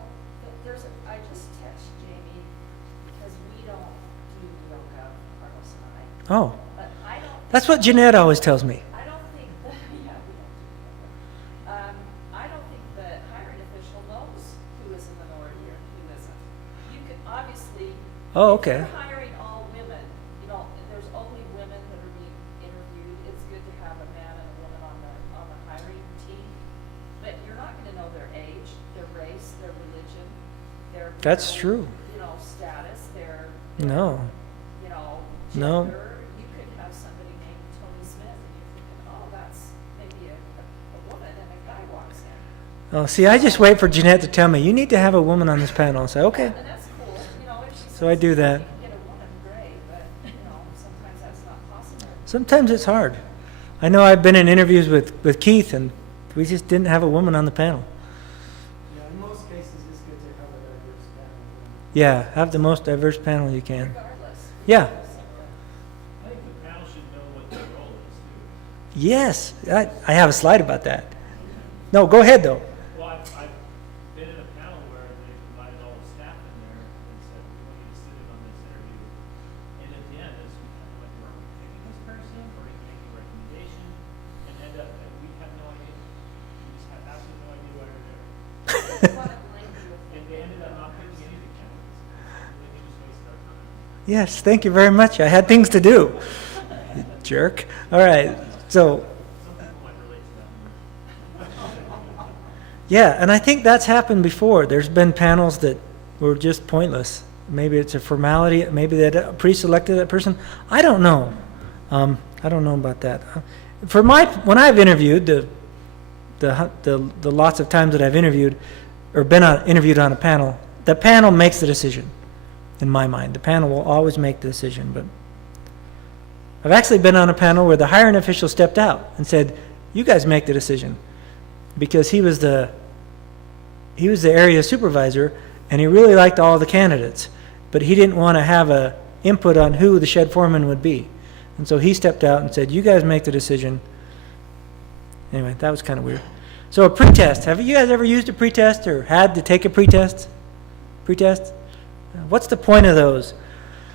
I just texted Jamie because we don't do yoga, Carlos and I. Oh, But I don't. that's what Jeanette always tells me. I don't think that, yeah, we don't do yoga. I don't think the hiring official knows who is a minority or who isn't. You could obviously. Oh, If okay. you're hiring all women, there's only women that are being interviewed. It's good to have a man and a woman on the hiring team. But you're not gonna know their age, their race, their religion, their. That's true. Status, their. No. No. Gender. You could have somebody named Tony Smith and you're thinking, oh, that's maybe a woman, and a guy walks in. Oh, see, I just wait for Jeanette to tell me, you need to have a woman on this panel. I say, okay. And that's cool, if she So I says, do "If that. you can get a woman, great, but, sometimes that's not possible. Sometimes it's hard. I know I've been in interviews with Keith, and we just didn't have a woman on the panel. Yeah, in most cases, it's good to have a diverse panel. Yeah, have the most diverse panel you can. Regardless. Yeah. I think the panel should know what their role is too. Yes, I have a slide about that. No, go ahead, though. Well, I've been in a panel where they invited all the staff in there and said, we want you to sit in on this interview. And at the end, it's kind of like, are we picking this person or are we making a recommendation? And end up, and we have no idea. We just had absolutely no idea why we were there. A lot of language. And they ended up not picking any of the candidates. They just wasted our time. Yes, thank you very much. I had things to do. You jerk. All right, so. Some people might relate to that. Yeah, and I think that's happened before. There's been panels that were just pointless. Maybe it's a formality. Maybe they pre-selected that person. I don't know. I don't know about that. When I've interviewed the lots of times that I've interviewed or been interviewed on a panel, the panel makes the decision. In my mind, the panel will always make the decision. But I've actually been on a panel where the hiring official stepped out and said, "You guys make the decision," because he was the area supervisor, and he really liked all the candidates, but he didn't want to have a input on who the shed foreman would be. And so he stepped out and said, "You guys make the decision." Anyway, that was kind of weird. So a pretest. Have you guys ever used a pretest or had to take a pretest? Pretest? What's the point of those?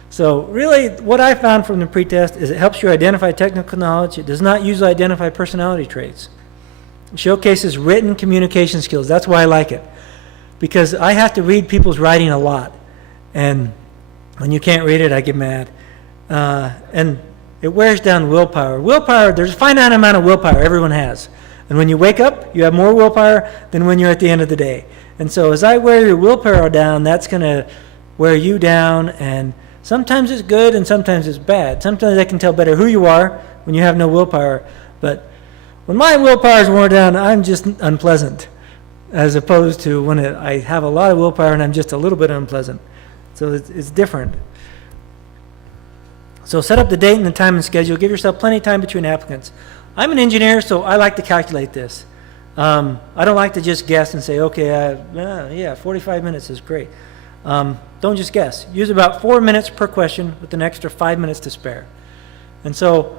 So really, what I found from the pretest is it helps you identify technical knowledge. It does not usually identify personality traits. It showcases written communication skills. That's why I like it. Because I have to read people's writing a lot. And when you can't read it, I get mad. And it wears down willpower. Willpower, there's a finite amount of willpower everyone has. And when you wake up, you have more willpower than when you're at the end of the day. And so as I wear your willpower down, that's going to wear you down. And sometimes it's good and sometimes it's bad. Sometimes I can tell better who you are when you have no willpower. But when my willpower is worn down, I'm just unpleasant, as opposed to when I have a lot of willpower and I'm just a little bit unpleasant. So it's different. So set up the date and the time and schedule. Give yourself plenty of time between applicants. I'm an engineer, so I like to calculate this. I don't like to just guess and say, okay, yeah, 45 minutes is great. Don't just guess. Use about 4 minutes per question with an extra 5 minutes to spare. And so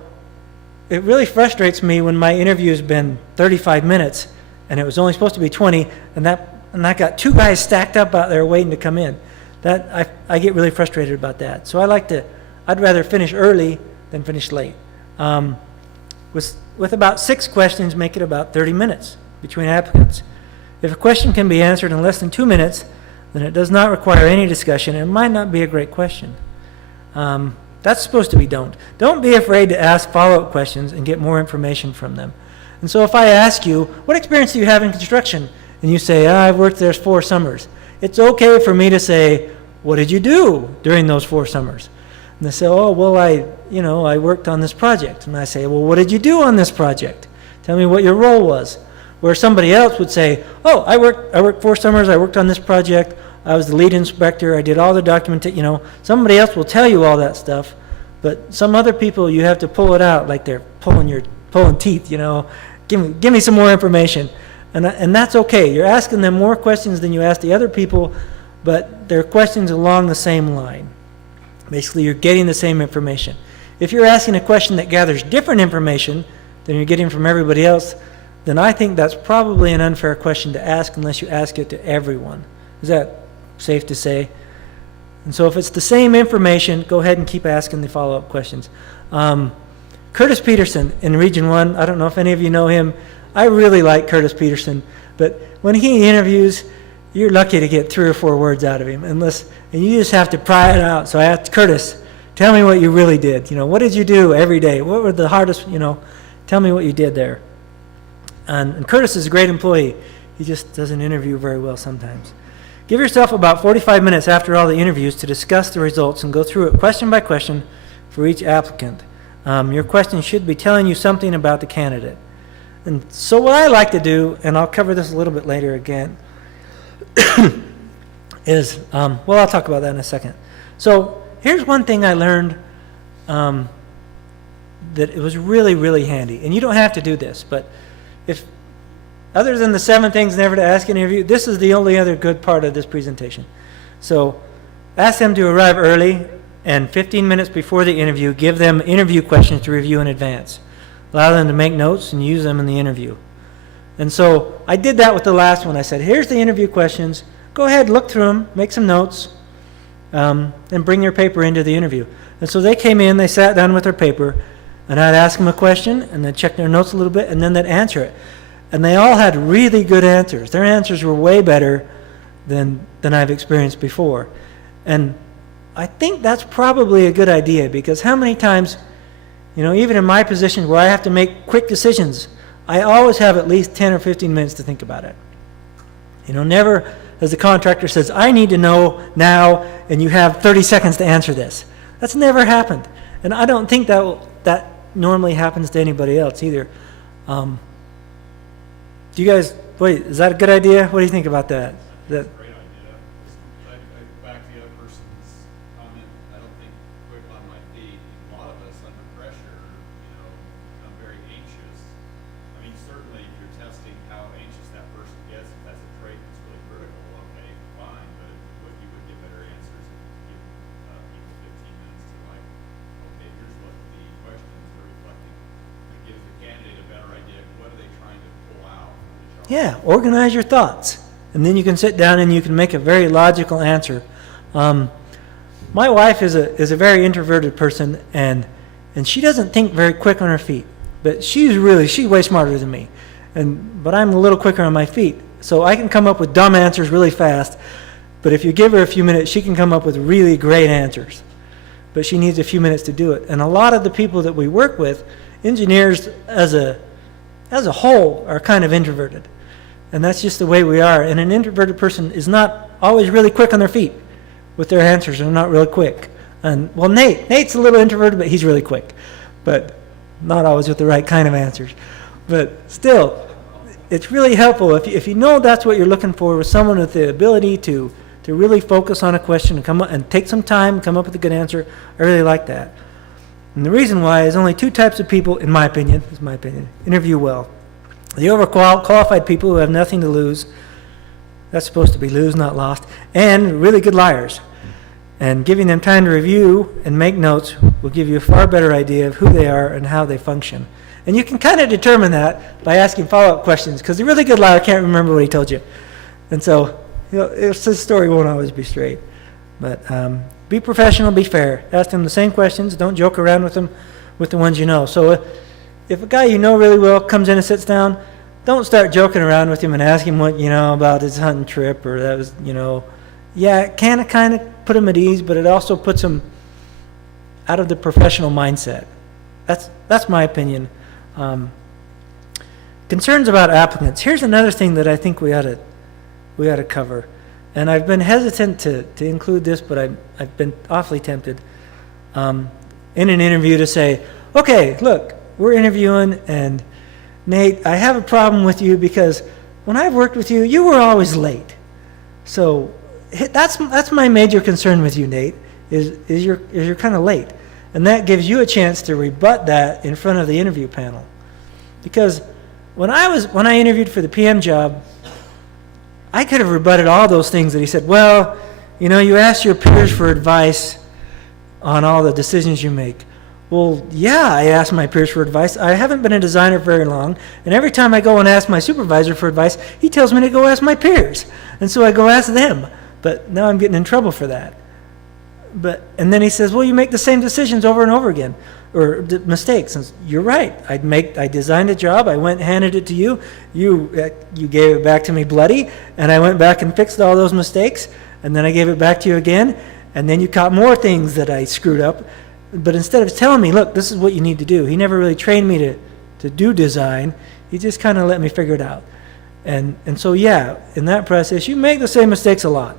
it really frustrates me when my interview has been 35 minutes and it was only supposed to be 20, and I got 2 guys stacked up out there waiting to come in. I get really frustrated about that. So I'd rather finish early than finish late. With about 6 questions, make it about 30 minutes between applicants. If a question can be answered in less than 2 minutes, then it does not require any discussion and might not be a great question. That's supposed to be don't. Don't be afraid to ask follow-up questions and get more information from them. And so if I ask you, what experience do you have in construction? And you say, I've worked there 4 summers. It's okay for me to say, what did you do during those 4 summers? And they say, oh, well, I worked on this project. And I say, well, what did you do on this project? Tell me what your role was. Where somebody else would say, oh, I worked 4 summers, I worked on this project, I was the lead inspector, I did all the documentation, somebody else will tell you all that stuff, but some other people, you have to pull it out like they're pulling teeth, give me some more information. And that's okay. You're asking them more questions than you ask the other people, but they're questions along the same line. Basically, you're getting the same information. If you're asking a question that gathers different information than you're getting from everybody else, then I think that's probably an unfair question to ask unless you ask it to everyone. Is that safe to say? And so if it's the same information, go ahead and keep asking the follow-up questions. Curtis Peterson in Region 1, I don't know if any of you know him. I really like Curtis Peterson, but when he interviews, you're lucky to get 3 or 4 words out of him, and you just have to pry it out. So I asked Curtis, tell me what you really did. What did you do every day? What were the hardest, tell me what you did there. And Curtis is a great employee. He just doesn't interview very well sometimes. Give yourself about 45 minutes after all the interviews to discuss the results and go through it question by question for each applicant. Your question should be telling you something about the candidate. And so what I like to do, and I'll cover this a little bit later again, is, I'll talk about that in a second. So here's one thing I learned that it was really, really handy. And you don't have to do this, but if other than the 7 things never to ask in an interview, this is the only other good part of this presentation. So ask them to arrive early, and 15 minutes before the interview, give them interview questions to review in advance. Allow them to make notes and use them in the interview. And so I did that with the last one. I said, here's the interview questions. Go ahead, look through them, make some notes, and bring your paper into the interview. And so they came in, they sat down with their paper, and I'd ask them a question, and they'd check their notes a little bit, and then they'd answer it. And they all had really good answers. Their answers were way better than I've experienced before. And I think that's probably a good idea, because how many times, even in my position where I have to make quick decisions, I always have at least 10 or 15 minutes to think about it. Never as the contractor says, I need to know now, and you have 30 seconds to answer this. That's never happened. And I don't think that normally happens to anybody else either. Do you guys, is that a good idea? What do you think about that? Great idea. I back the other person's comment. I don't think quick on my feet. A lot of us under pressure, become very anxious. I mean, certainly if you're testing how anxious that person gets, if that's a trait that's really critical, okay, fine. But what you would get better answers if you give people 15 minutes to okay, here's what the questions are reflecting. It gives the candidate a better idea of what are they trying to pull out. Yeah, organize your thoughts. And then you can sit down and you can make a very logical answer. My wife is a very introverted person, and she doesn't think very quick on her feet. But she's way smarter than me. But I'm a little quicker on my feet. So I can come up with dumb answers really fast. But if you give her a few minutes, she can come up with really great answers. But she needs a few minutes to do it. And a lot of the people that we work with, engineers as a whole, are kind of introverted. And that's just the way we are. And an introverted person is not always really quick on their feet with their answers. They're not really quick. And Nate's a little introverted, but he's really quick. But not always with the right kind of answers. But still, it's really helpful if you know that's what you're looking for, with someone with the ability to really focus on a question and come up and take some time, come up with a good answer. I really like that. And the reason why is only 2 types of people, in my opinion, interview well. The overqualified people who have nothing to lose, that's supposed to be lose, not lost, and really good liars. And giving them time to review and make notes will give you a far better idea of who they are and how they function. And you can kind of determine that by asking follow-up questions, because the really good liar can't remember what he told you. And so, his story won't always be straight. But be professional, be fair. Ask them the same questions. Don't joke around with them with the ones you know. So if a guy you know really well comes in and sits down, don't start joking around with him and ask him what, about his hunting trip or that was, yeah, it can kind of put him at ease, but it also puts him out of the professional mindset. That's my opinion. Concerns about applicants. Here's another thing that I think we ought to cover. And I've been hesitant to include this, but I've been awfully tempted in an interview to say, okay, look, we're interviewing, and Nate, I have a problem with you because when I've worked with you, you were always late. So that's my major concern with you, Nate, is you're kind of late. And that gives you a chance to rebut that in front of the interview panel. Because when I interviewed for the PM job, I could have rebutted all those things that he said. Well, you asked your peers for advice on all the decisions you make. Well, yeah, I asked my peers for advice. I haven't been a designer very long, and every time I go and ask my supervisor for advice, he tells me to go ask my peers. And so I go ask them. But now I'm getting in trouble for that. And then he says, well, you make the same decisions over and over again, or mistakes. And you're right. I designed a job. I went and handed it to you. You gave it back to me bloody, and I went back and fixed all those mistakes, and then I gave it back to you again, and then you caught more things that I screwed up. But instead of telling me, look, this is what you need to do, he never really trained me to do design. He just kind of let me figure it out. And so, yeah, in that process, you make the same mistakes a lot.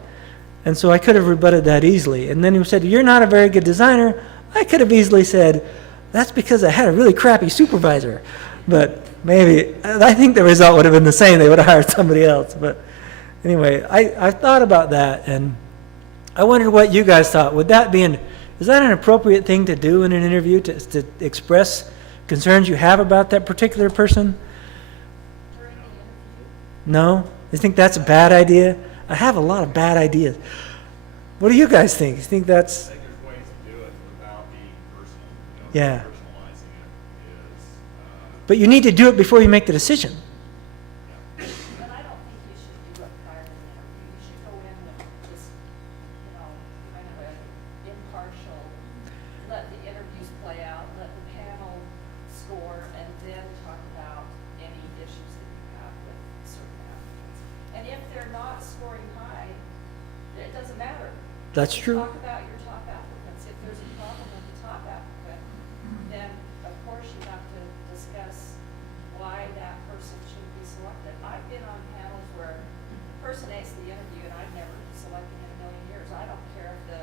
And so I could have rebutted that easily. And then he said, you're not a very good designer. I could have easily said, that's because I had a really crappy supervisor. But maybe, I think the result would have been the same. They would have hired somebody else. But anyway, I thought about that, and I wondered what you guys thought. Is that an appropriate thing to do in an interview, to express concerns you have about that particular person? During the interview, No? You think that's a bad idea? I have a lot of bad ideas. What do you guys think? You think that's... I think there's ways to do it without being personal. Yeah. Personalizing it is, But you need to do it before you make the decision. but I don't think you should do it prior to the interview. You should go in with just, kind of an impartial, let the interviews play out, let the panel score, and then talk about any issues that you have with certain applicants. And if they're not scoring high, it doesn't matter. That's true. Talk about your top applicants. If there's a problem with the top applicant, then of course you have to discuss why that person shouldn't be selected. I've been on panels where the person aced the interview and I've never selected in a million years. I don't care if the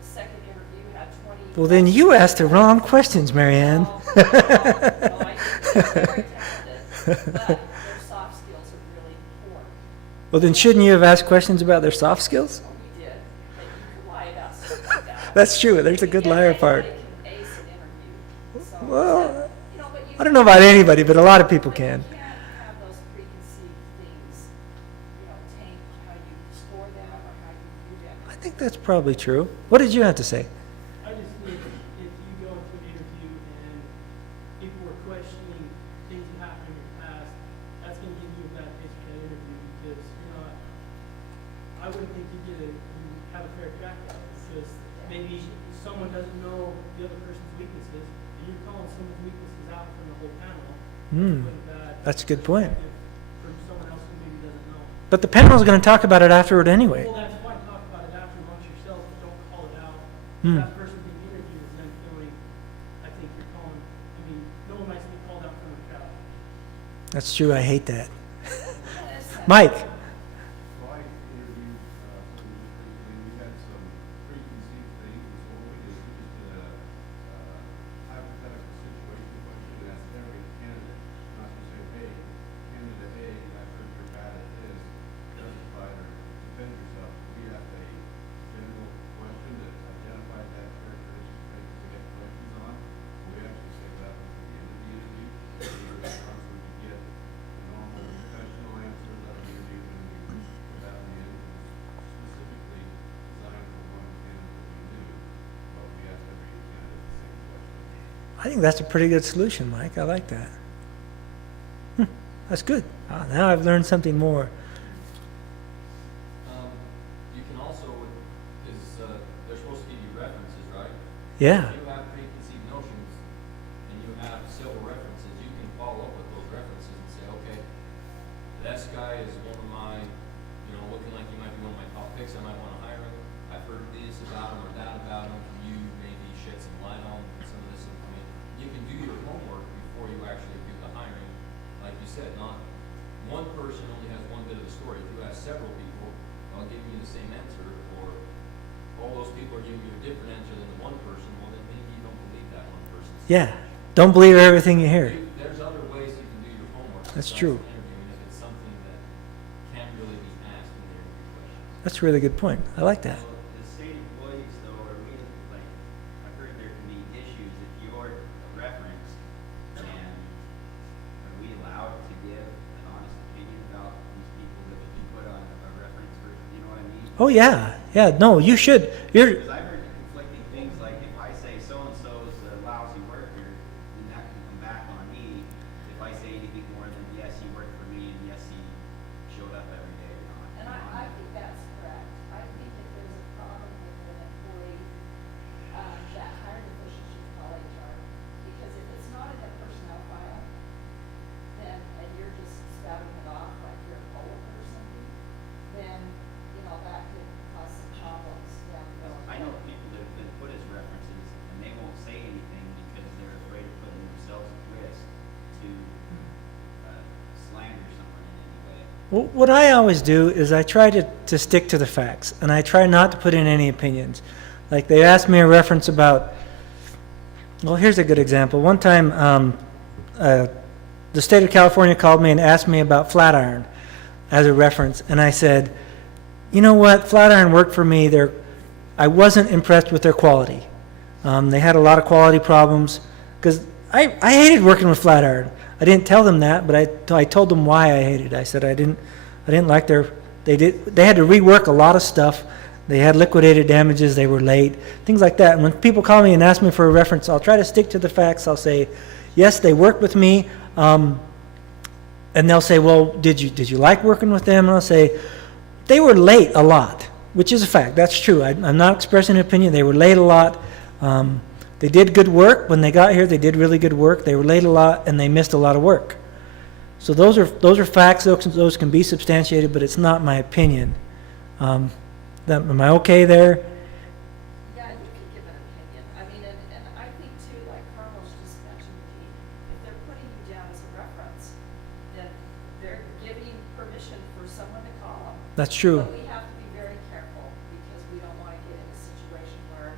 second interview had 20. Well, then you asked the wrong questions, Marianne. No, I think they're very talented, but their soft skills are really poor. Well, then shouldn't you have asked questions about their soft skills? We did, but you can lie about stuff like that. That's true. There's a good liar part. Anybody can ace an interview. So, Well, but you I don't know about anybody, but a lot of people But you can. can't have those preconceived things, taint how you score them or how you view them. I think that's probably true. What did you have to say? I just think if you go into an interview and people were questioning things that happened in your past, that's gonna give you a bad taste for that interview because I wouldn't think you have a fair crack at it because maybe someone doesn't know the other person's weaknesses and you're calling someone's weaknesses out from the whole panel. Hmm, Putting bad that's a good point. perspective for someone else who maybe doesn't know. But the panel's going to talk about it afterward anyway. Well, that's fine, talk about it after amongst yourselves, but don't call it out. Hmm. That person being interviewed is then feeling, I think you're calling, no one likes to be called out from the crowd. That's true. I hate that. That is sad. Mike? So I interviewed, we had some preconceived things, so what we just did a hypothetical situation question and asked every candidate, not to say, hey, candidate A, I've heard you're bad at this, justify it or defend yourself. We asked a general question that identified that characteristic that we get questions on. We actually saved that one for the end of the interview. The response would you get a normal professional answer that we interviewed and we put that in the end. It was specifically designed for one candidate that we knew, but we asked every candidate the same question. I think that's a pretty good solution, Mike. I like that. That's good. Now I've learned something more. You can also, because they're supposed to give you references, right? Yeah. If you have preconceived notions and you have several references, you can follow up with those references and say, okay, Yeah. Don't believe everything you hear. There's other ways you can do your homework. That's besides true. interviewing if it's something that can't really be asked in the interview questions. That's a really good point. I like that. The state employees though, are we, like, I've heard there can be issues if you're a reference, and are we allowed to give an honest opinion about these people that we put on a reference for, you know what I mean? Oh, yeah. Yeah, no, you should. You're, Because I've heard conflicting things, like if I say so-and-so's a lousy worker, then that can come back on me. If I say anything more than, yes, he worked for me, and yes, he showed up every day or not. And I think that's correct. I think if there's a problem with an employee, that hired official should call HR. Because if it's not in their personnel file, then, and you're just spouting it off like you're a coworker or something, then, you know, that could cause some problems down the road. I know people that have been put as references, and they won't say anything because they're afraid of putting themselves at risk to slander someone in any way. what I always do is I try to stick to the facts, and I try not to put in any opinions. Like they asked me a reference about, well, here's a good example. One time, the state of California called me and asked me about Flatiron as a reference, and I said, you know what, Flatiron worked for me. I wasn't impressed with their quality. They had a lot of quality problems, because I hated working with Flatiron. I didn't tell them that, but I told them why I hated it. I said I didn't like they had to rework a lot of stuff. They had liquidated damages, they were late, things like that. And when people call me and ask me for a reference, I'll try to stick to the facts. I'll say, yes, they worked with me. And they'll say, well, did you like working with them? And I'll say, they were late a lot, which is a fact. That's true. I'm not expressing an opinion. They were late a lot. They did good work. When they got here, they did really good work. They were late a lot, and they missed a lot of work. So those are facts. Those can be substantiated, but it's not my opinion. Am I okay there? Yeah, you can give an opinion. I mean, and I think too, like Carlos just mentioned, if they're putting you down as a reference, then they're giving permission for someone to call them. That's true. But we have to be very careful, because we don't want to get in a situation where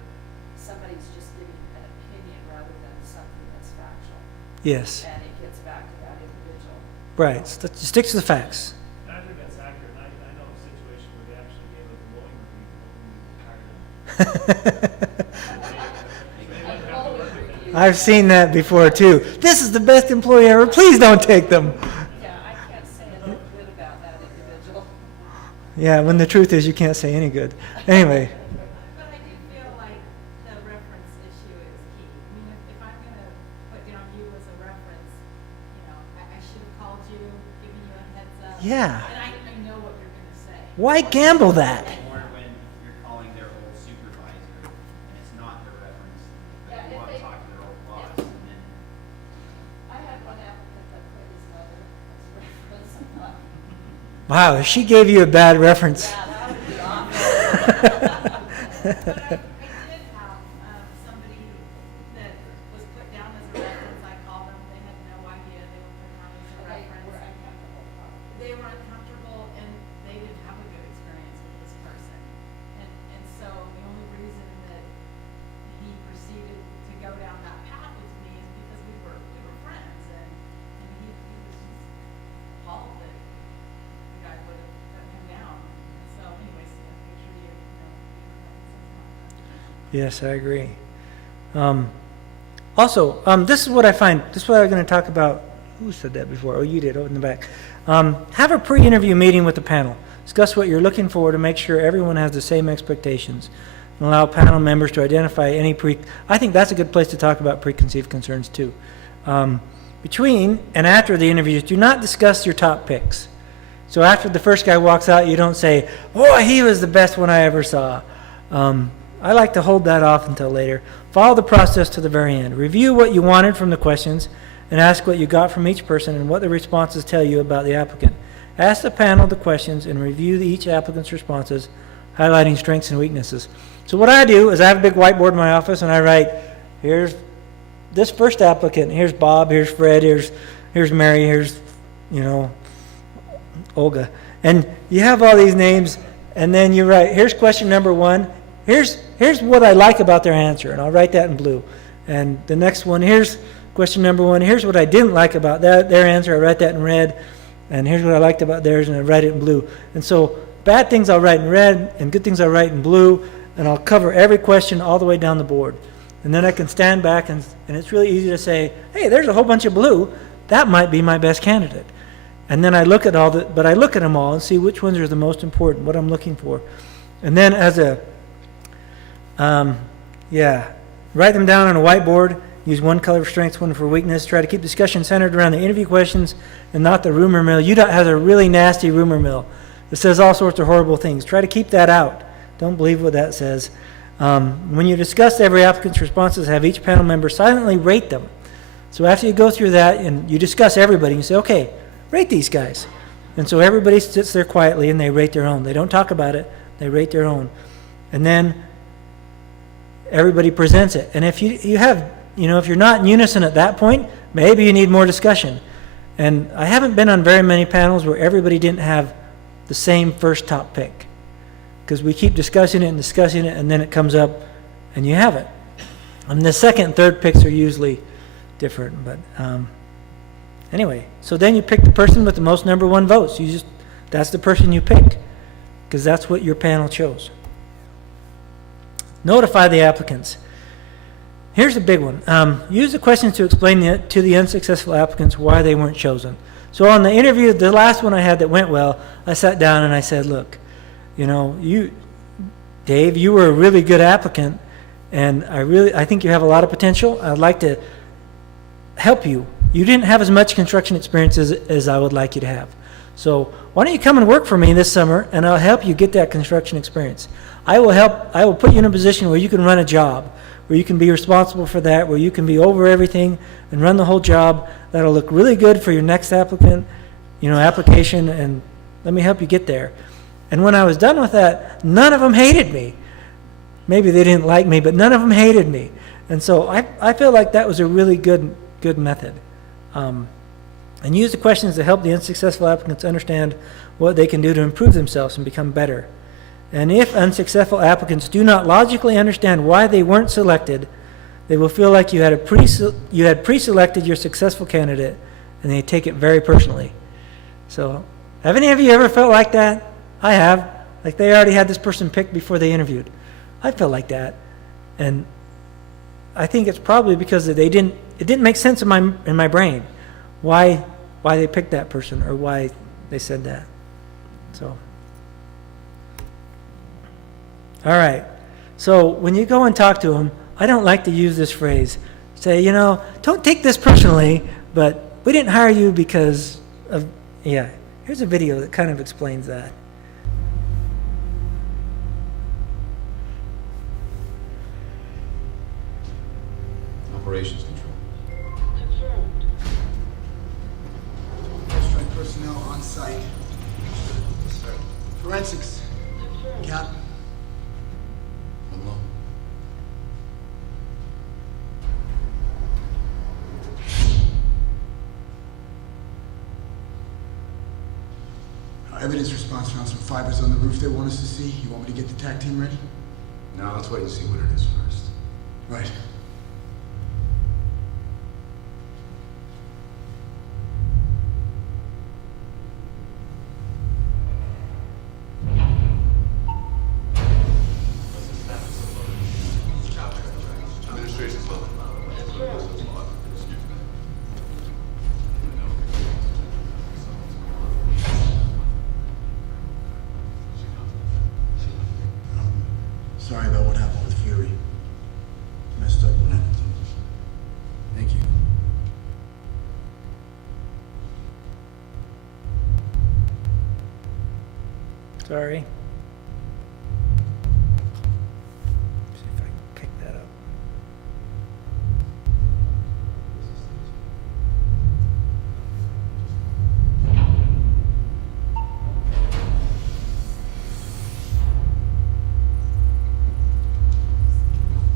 somebody's just giving an opinion rather than something that's factual, Yes. and it gets back to that individual. Right. Stick to the facts. I think that's accurate. I know a situation where they actually gave a glowing review when we hired them. They wouldn't have to work with them. I've seen that before too. This is the best employee ever. Please don't take them. Yeah, I can't say anything good about that individual. Yeah, when the truth is you can't say any good. Anyway, But I do feel like the reference issue is key. I mean, if I'm gonna put down you as a reference, you know, I should have called you, given you a heads up. Yeah. And I know what you're gonna say. why gamble that? Or when you're calling their old supervisor, and it's not their reference, but Yeah, you if want to they- talk to their old boss, and then I had one applicant that put his mother as a reference. I thought, Wow, if she gave you a bad reference. yeah, that would be awful. But I did have, somebody that was put down as a reference. I called them, they had no idea they were put down as a They were reference. uncomfortable, probably. They were uncomfortable and they didn't have a good experience with this person. And so the only reason that he proceeded to go down that path with me is because we were friends, and he was just appalled that the guy would have put him down. And so anyways, make sure you know, you have such contact. Yes, I agree. Also, this is what I find. This is what I'm going to talk about. Who said that before? Oh, you did. Oh, in the back. Have a pre-interview meeting with the panel. Discuss what you're looking for to make sure everyone has the same expectations, and allow panel members to identify any I think that's a good place to talk about preconceived concerns too. Between and after the interviews, do not discuss your top picks. So after the first guy walks out, you don't say, "Boy, he was the best one I ever saw." I like to hold that off until later. Follow the process to the very end. Review what you wanted from the questions and ask what you got from each person and what the responses tell you about the applicant. Ask the panel the questions and review each applicant's responses, highlighting strengths and weaknesses. So what I do is I have a big whiteboard in my office and I write, here's this first applicant, here's Bob, here's Fred, here's Mary, here's, Olga. And you have all these names, and then you write, here's question number 1. Here's what I like about their answer, and I'll write that in blue. And the next one, here's question number 1. Here's what I didn't like about their answer. I write that in red. And here's what I liked about theirs, and I write it in blue. And so bad things I'll write in red, and good things I'll write in blue, and I'll cover every question all the way down the board. And then I can stand back, and it's really easy to say, hey, there's a whole bunch of blue. That might be my best candidate. And then I look at but I look at them all and see which ones are the most important, what I'm looking for. And then as write them down on a whiteboard. Use one color for strengths, one for weakness. Try to keep discussion centered around the interview questions and not the rumor mill. UDOT has a really nasty rumor mill. It says all sorts of horrible things. Try to keep that out. Don't believe what that says. When you discuss every applicant's responses, have each panel member silently rate them. So after you go through that and you discuss everybody, you say, okay, rate these guys. And so everybody sits there quietly and they rate their own. They don't talk about it. They rate their own. And then everybody presents it. And if you have, if you're not in unison at that point, maybe you need more discussion. And I haven't been on very many panels where everybody didn't have the same first top pick. Because we keep discussing it, and then it comes up, and you have it. And the second and third picks are usually different. But anyway, so then you pick the person with the most number 1 votes. That's the person you pick, because that's what your panel chose. Notify the applicants. Here's a big one. Use the questions to explain to the unsuccessful applicants why they weren't chosen. So on the interview, the last one I had that went well, I sat down and I said, look, Dave, you were a really good applicant, and I think you have a lot of potential. I'd like to help you. You didn't have as much construction experience as I would like you to have. So why don't you come and work for me this summer, and I'll help you get that construction experience. I will put you in a position where you can run a job, where you can be responsible for that, where you can be over everything and run the whole job. That'll look really good for your next application, and let me help you get there. And when I was done with that, none of them hated me. Maybe they didn't like me, but none of them hated me. And so I feel like that was a really good method. And use the questions to help the unsuccessful applicants understand what they can do to improve themselves and become better. And if unsuccessful applicants do not logically understand why they weren't selected, they will feel like you had pre-selected your successful candidate, and they take it very personally. So, have any of you ever felt like that? I have. Like they already had this person picked before they interviewed. I felt like that, and I think it's probably because it didn't make sense in my brain why they picked that person or why they said that. So. All right. So when you go and talk to them, I don't like to use this phrase. Say, don't take this personally, but we didn't hire you because of, Here's a video that kind of explains that. Operations control. Strike personnel on site. Forensics. Captain. Hello. Evidence response found some fibers on the roof they want us to see. You want me to get the TAC team ready? No, let's wait and see what it is first. Right. Administration's level. Sorry about what happened with Fury. Messed up what happened to him. Thank you. Sorry. See if I can pick that up.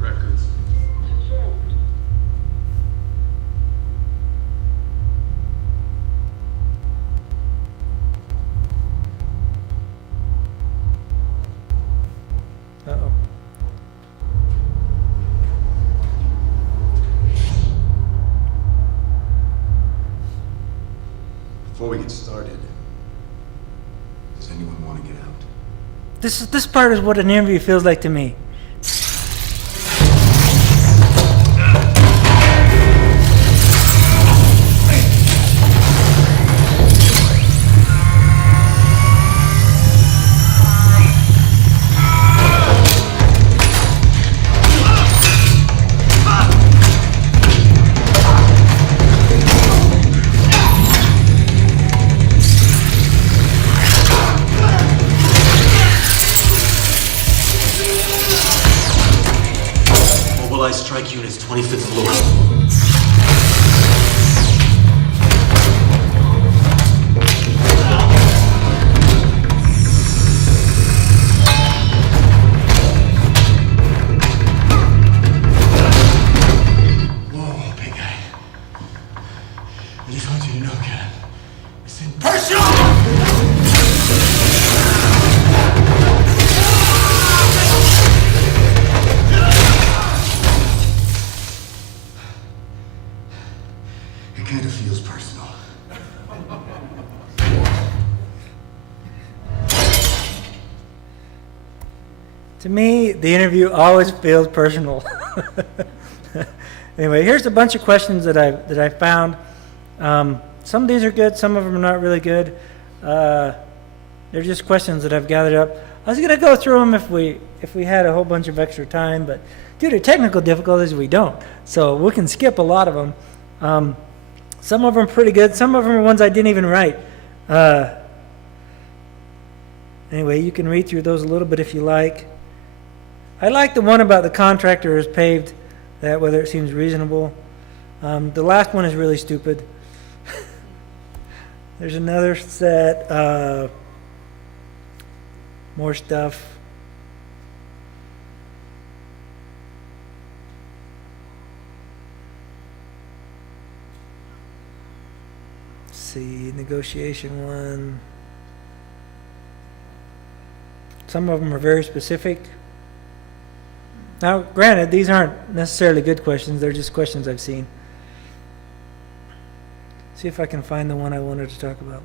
Records. This part is what an interview feels like to me. Mobilize strike units, 25th floor. Whoa, big guy. I just want you to know, Ken. It's in personal! It kind of feels personal. To me, the interview always feels personal. Anyway, here's a bunch of questions that I found. Some of these are good, some of them are not really good. They're just questions that I've gathered up. I was going to go through them if we had a whole bunch of extra time, but due to technical difficulties, we don't. So we can skip a lot of them. Some of them are pretty good. Some of them are ones I didn't even write. Anyway, you can read through those a little bit if you like. I like the one about the contractor has paved that, whether it seems reasonable. The last one is really stupid. There's another set. More stuff. Let's see, negotiation one. Some of them are very specific. Now, granted, these aren't necessarily good questions. They're just questions I've seen. See if I can find the one I wanted to talk about.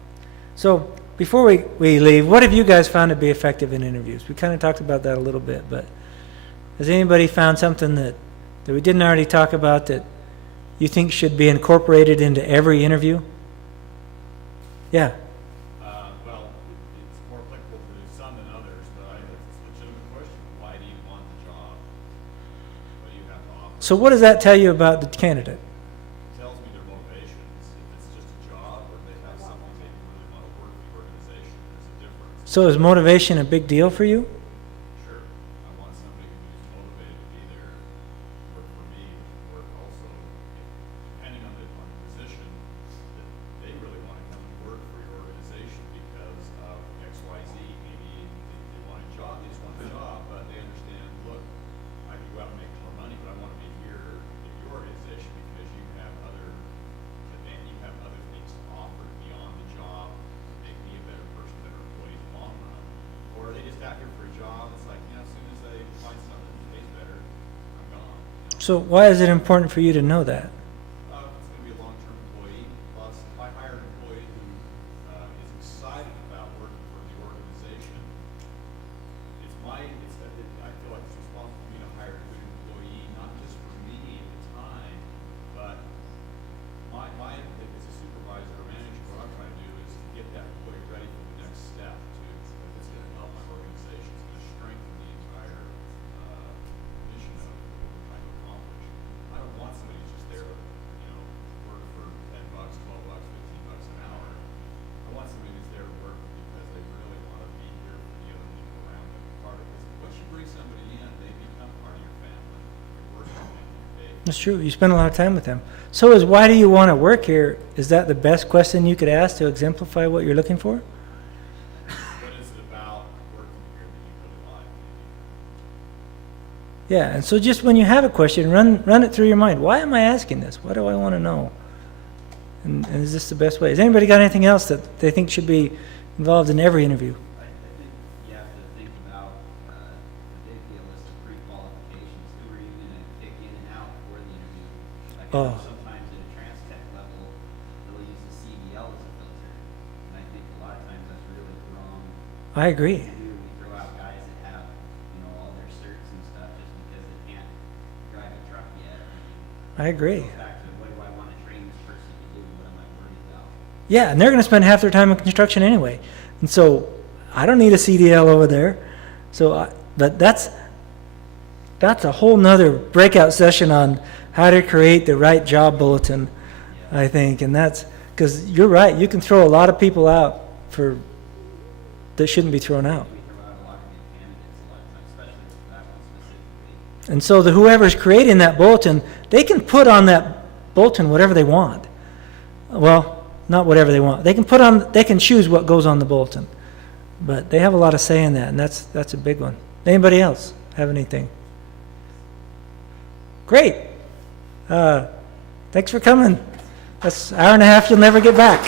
So, before we leave, what have you guys found to be effective in interviews? We kind of talked about that a little bit, but has anybody found something that we didn't already talk about that you think should be incorporated into every interview? Yeah. Well, it's more applicable to some than others, but it's a legitimate question. Why do you want the job? What do you have to offer? So what does that tell you about the candidate? It tells me their motivations. If it's just a job or they have something they really want to work for the organization, there's a difference. So is motivation a big deal for you? Sure, I want somebody who's motivated to be there, work for me, work also, depending on the position, that they really want to come and work for your organization because of X, Y, Z. Maybe they want a job, they just want a job, but they understand, look, I can go out and make more money, but I want to be here in your organization because you have other things to offer beyond the job, to make me a better person, better employee in the long run. Or are they just out here for a job? It's like, as soon as they find something that pays better, I'm gone. So why is it important for you to know that? It's going to be a long-term employee. Plus, if I hire an employee who is excited about working for the organization, I feel like it's responsible for me to hire a good employee, not just for me at the time, but as a supervisor or manager, what I'm trying to do is to get that employee ready for the next step. If it's going to help my organization, it's going to strengthen the entire mission of what we're trying to accomplish. I don't want somebody who's just there, work for $10, $12, $15 an hour. I want somebody who's there to work because they really want to be here for the other people around them, part of it. Once you bring somebody in, they become part of your family. They're working with you. That's true. You spend a lot of time with them. So is why do you want to work here? Is that the best question you could ask to exemplify what you're looking for? What is it about working here that you really like? Yeah, and so just when you have a question, run it through your mind. Why am I asking this? What do I want to know? And is this the best way? Has anybody got anything else that they think should be involved in every interview? I think you have to think about the big deal is the pre-qualifications. Who are you going to pick in and out for the interview? Like I know sometimes at a trans-tech level, they'll use the CDL as a filter. And I think a lot of times that's really the wrong I agree. thing to do. We throw out guys I agree. Back to what do I want to train this person to do? What am I worried about? Yeah, and they're going to spend half their time in construction anyway. And so I don't need a CDL over there. But that's a whole nother breakout session on how to create the right job bulletin, I think. And that's because you're right. You can throw a lot of people out that shouldn't be thrown out. We throw out a lot of good candidates a lot of times, especially with that one specifically. And so whoever's creating that bulletin, they can put on that bulletin whatever they want. Well, not whatever they want. They can choose what goes on the bulletin. But they have a lot of say in that, and that's a big one. Anybody else have anything? Great. Thanks for coming. That's an hour and a half you'll never get back.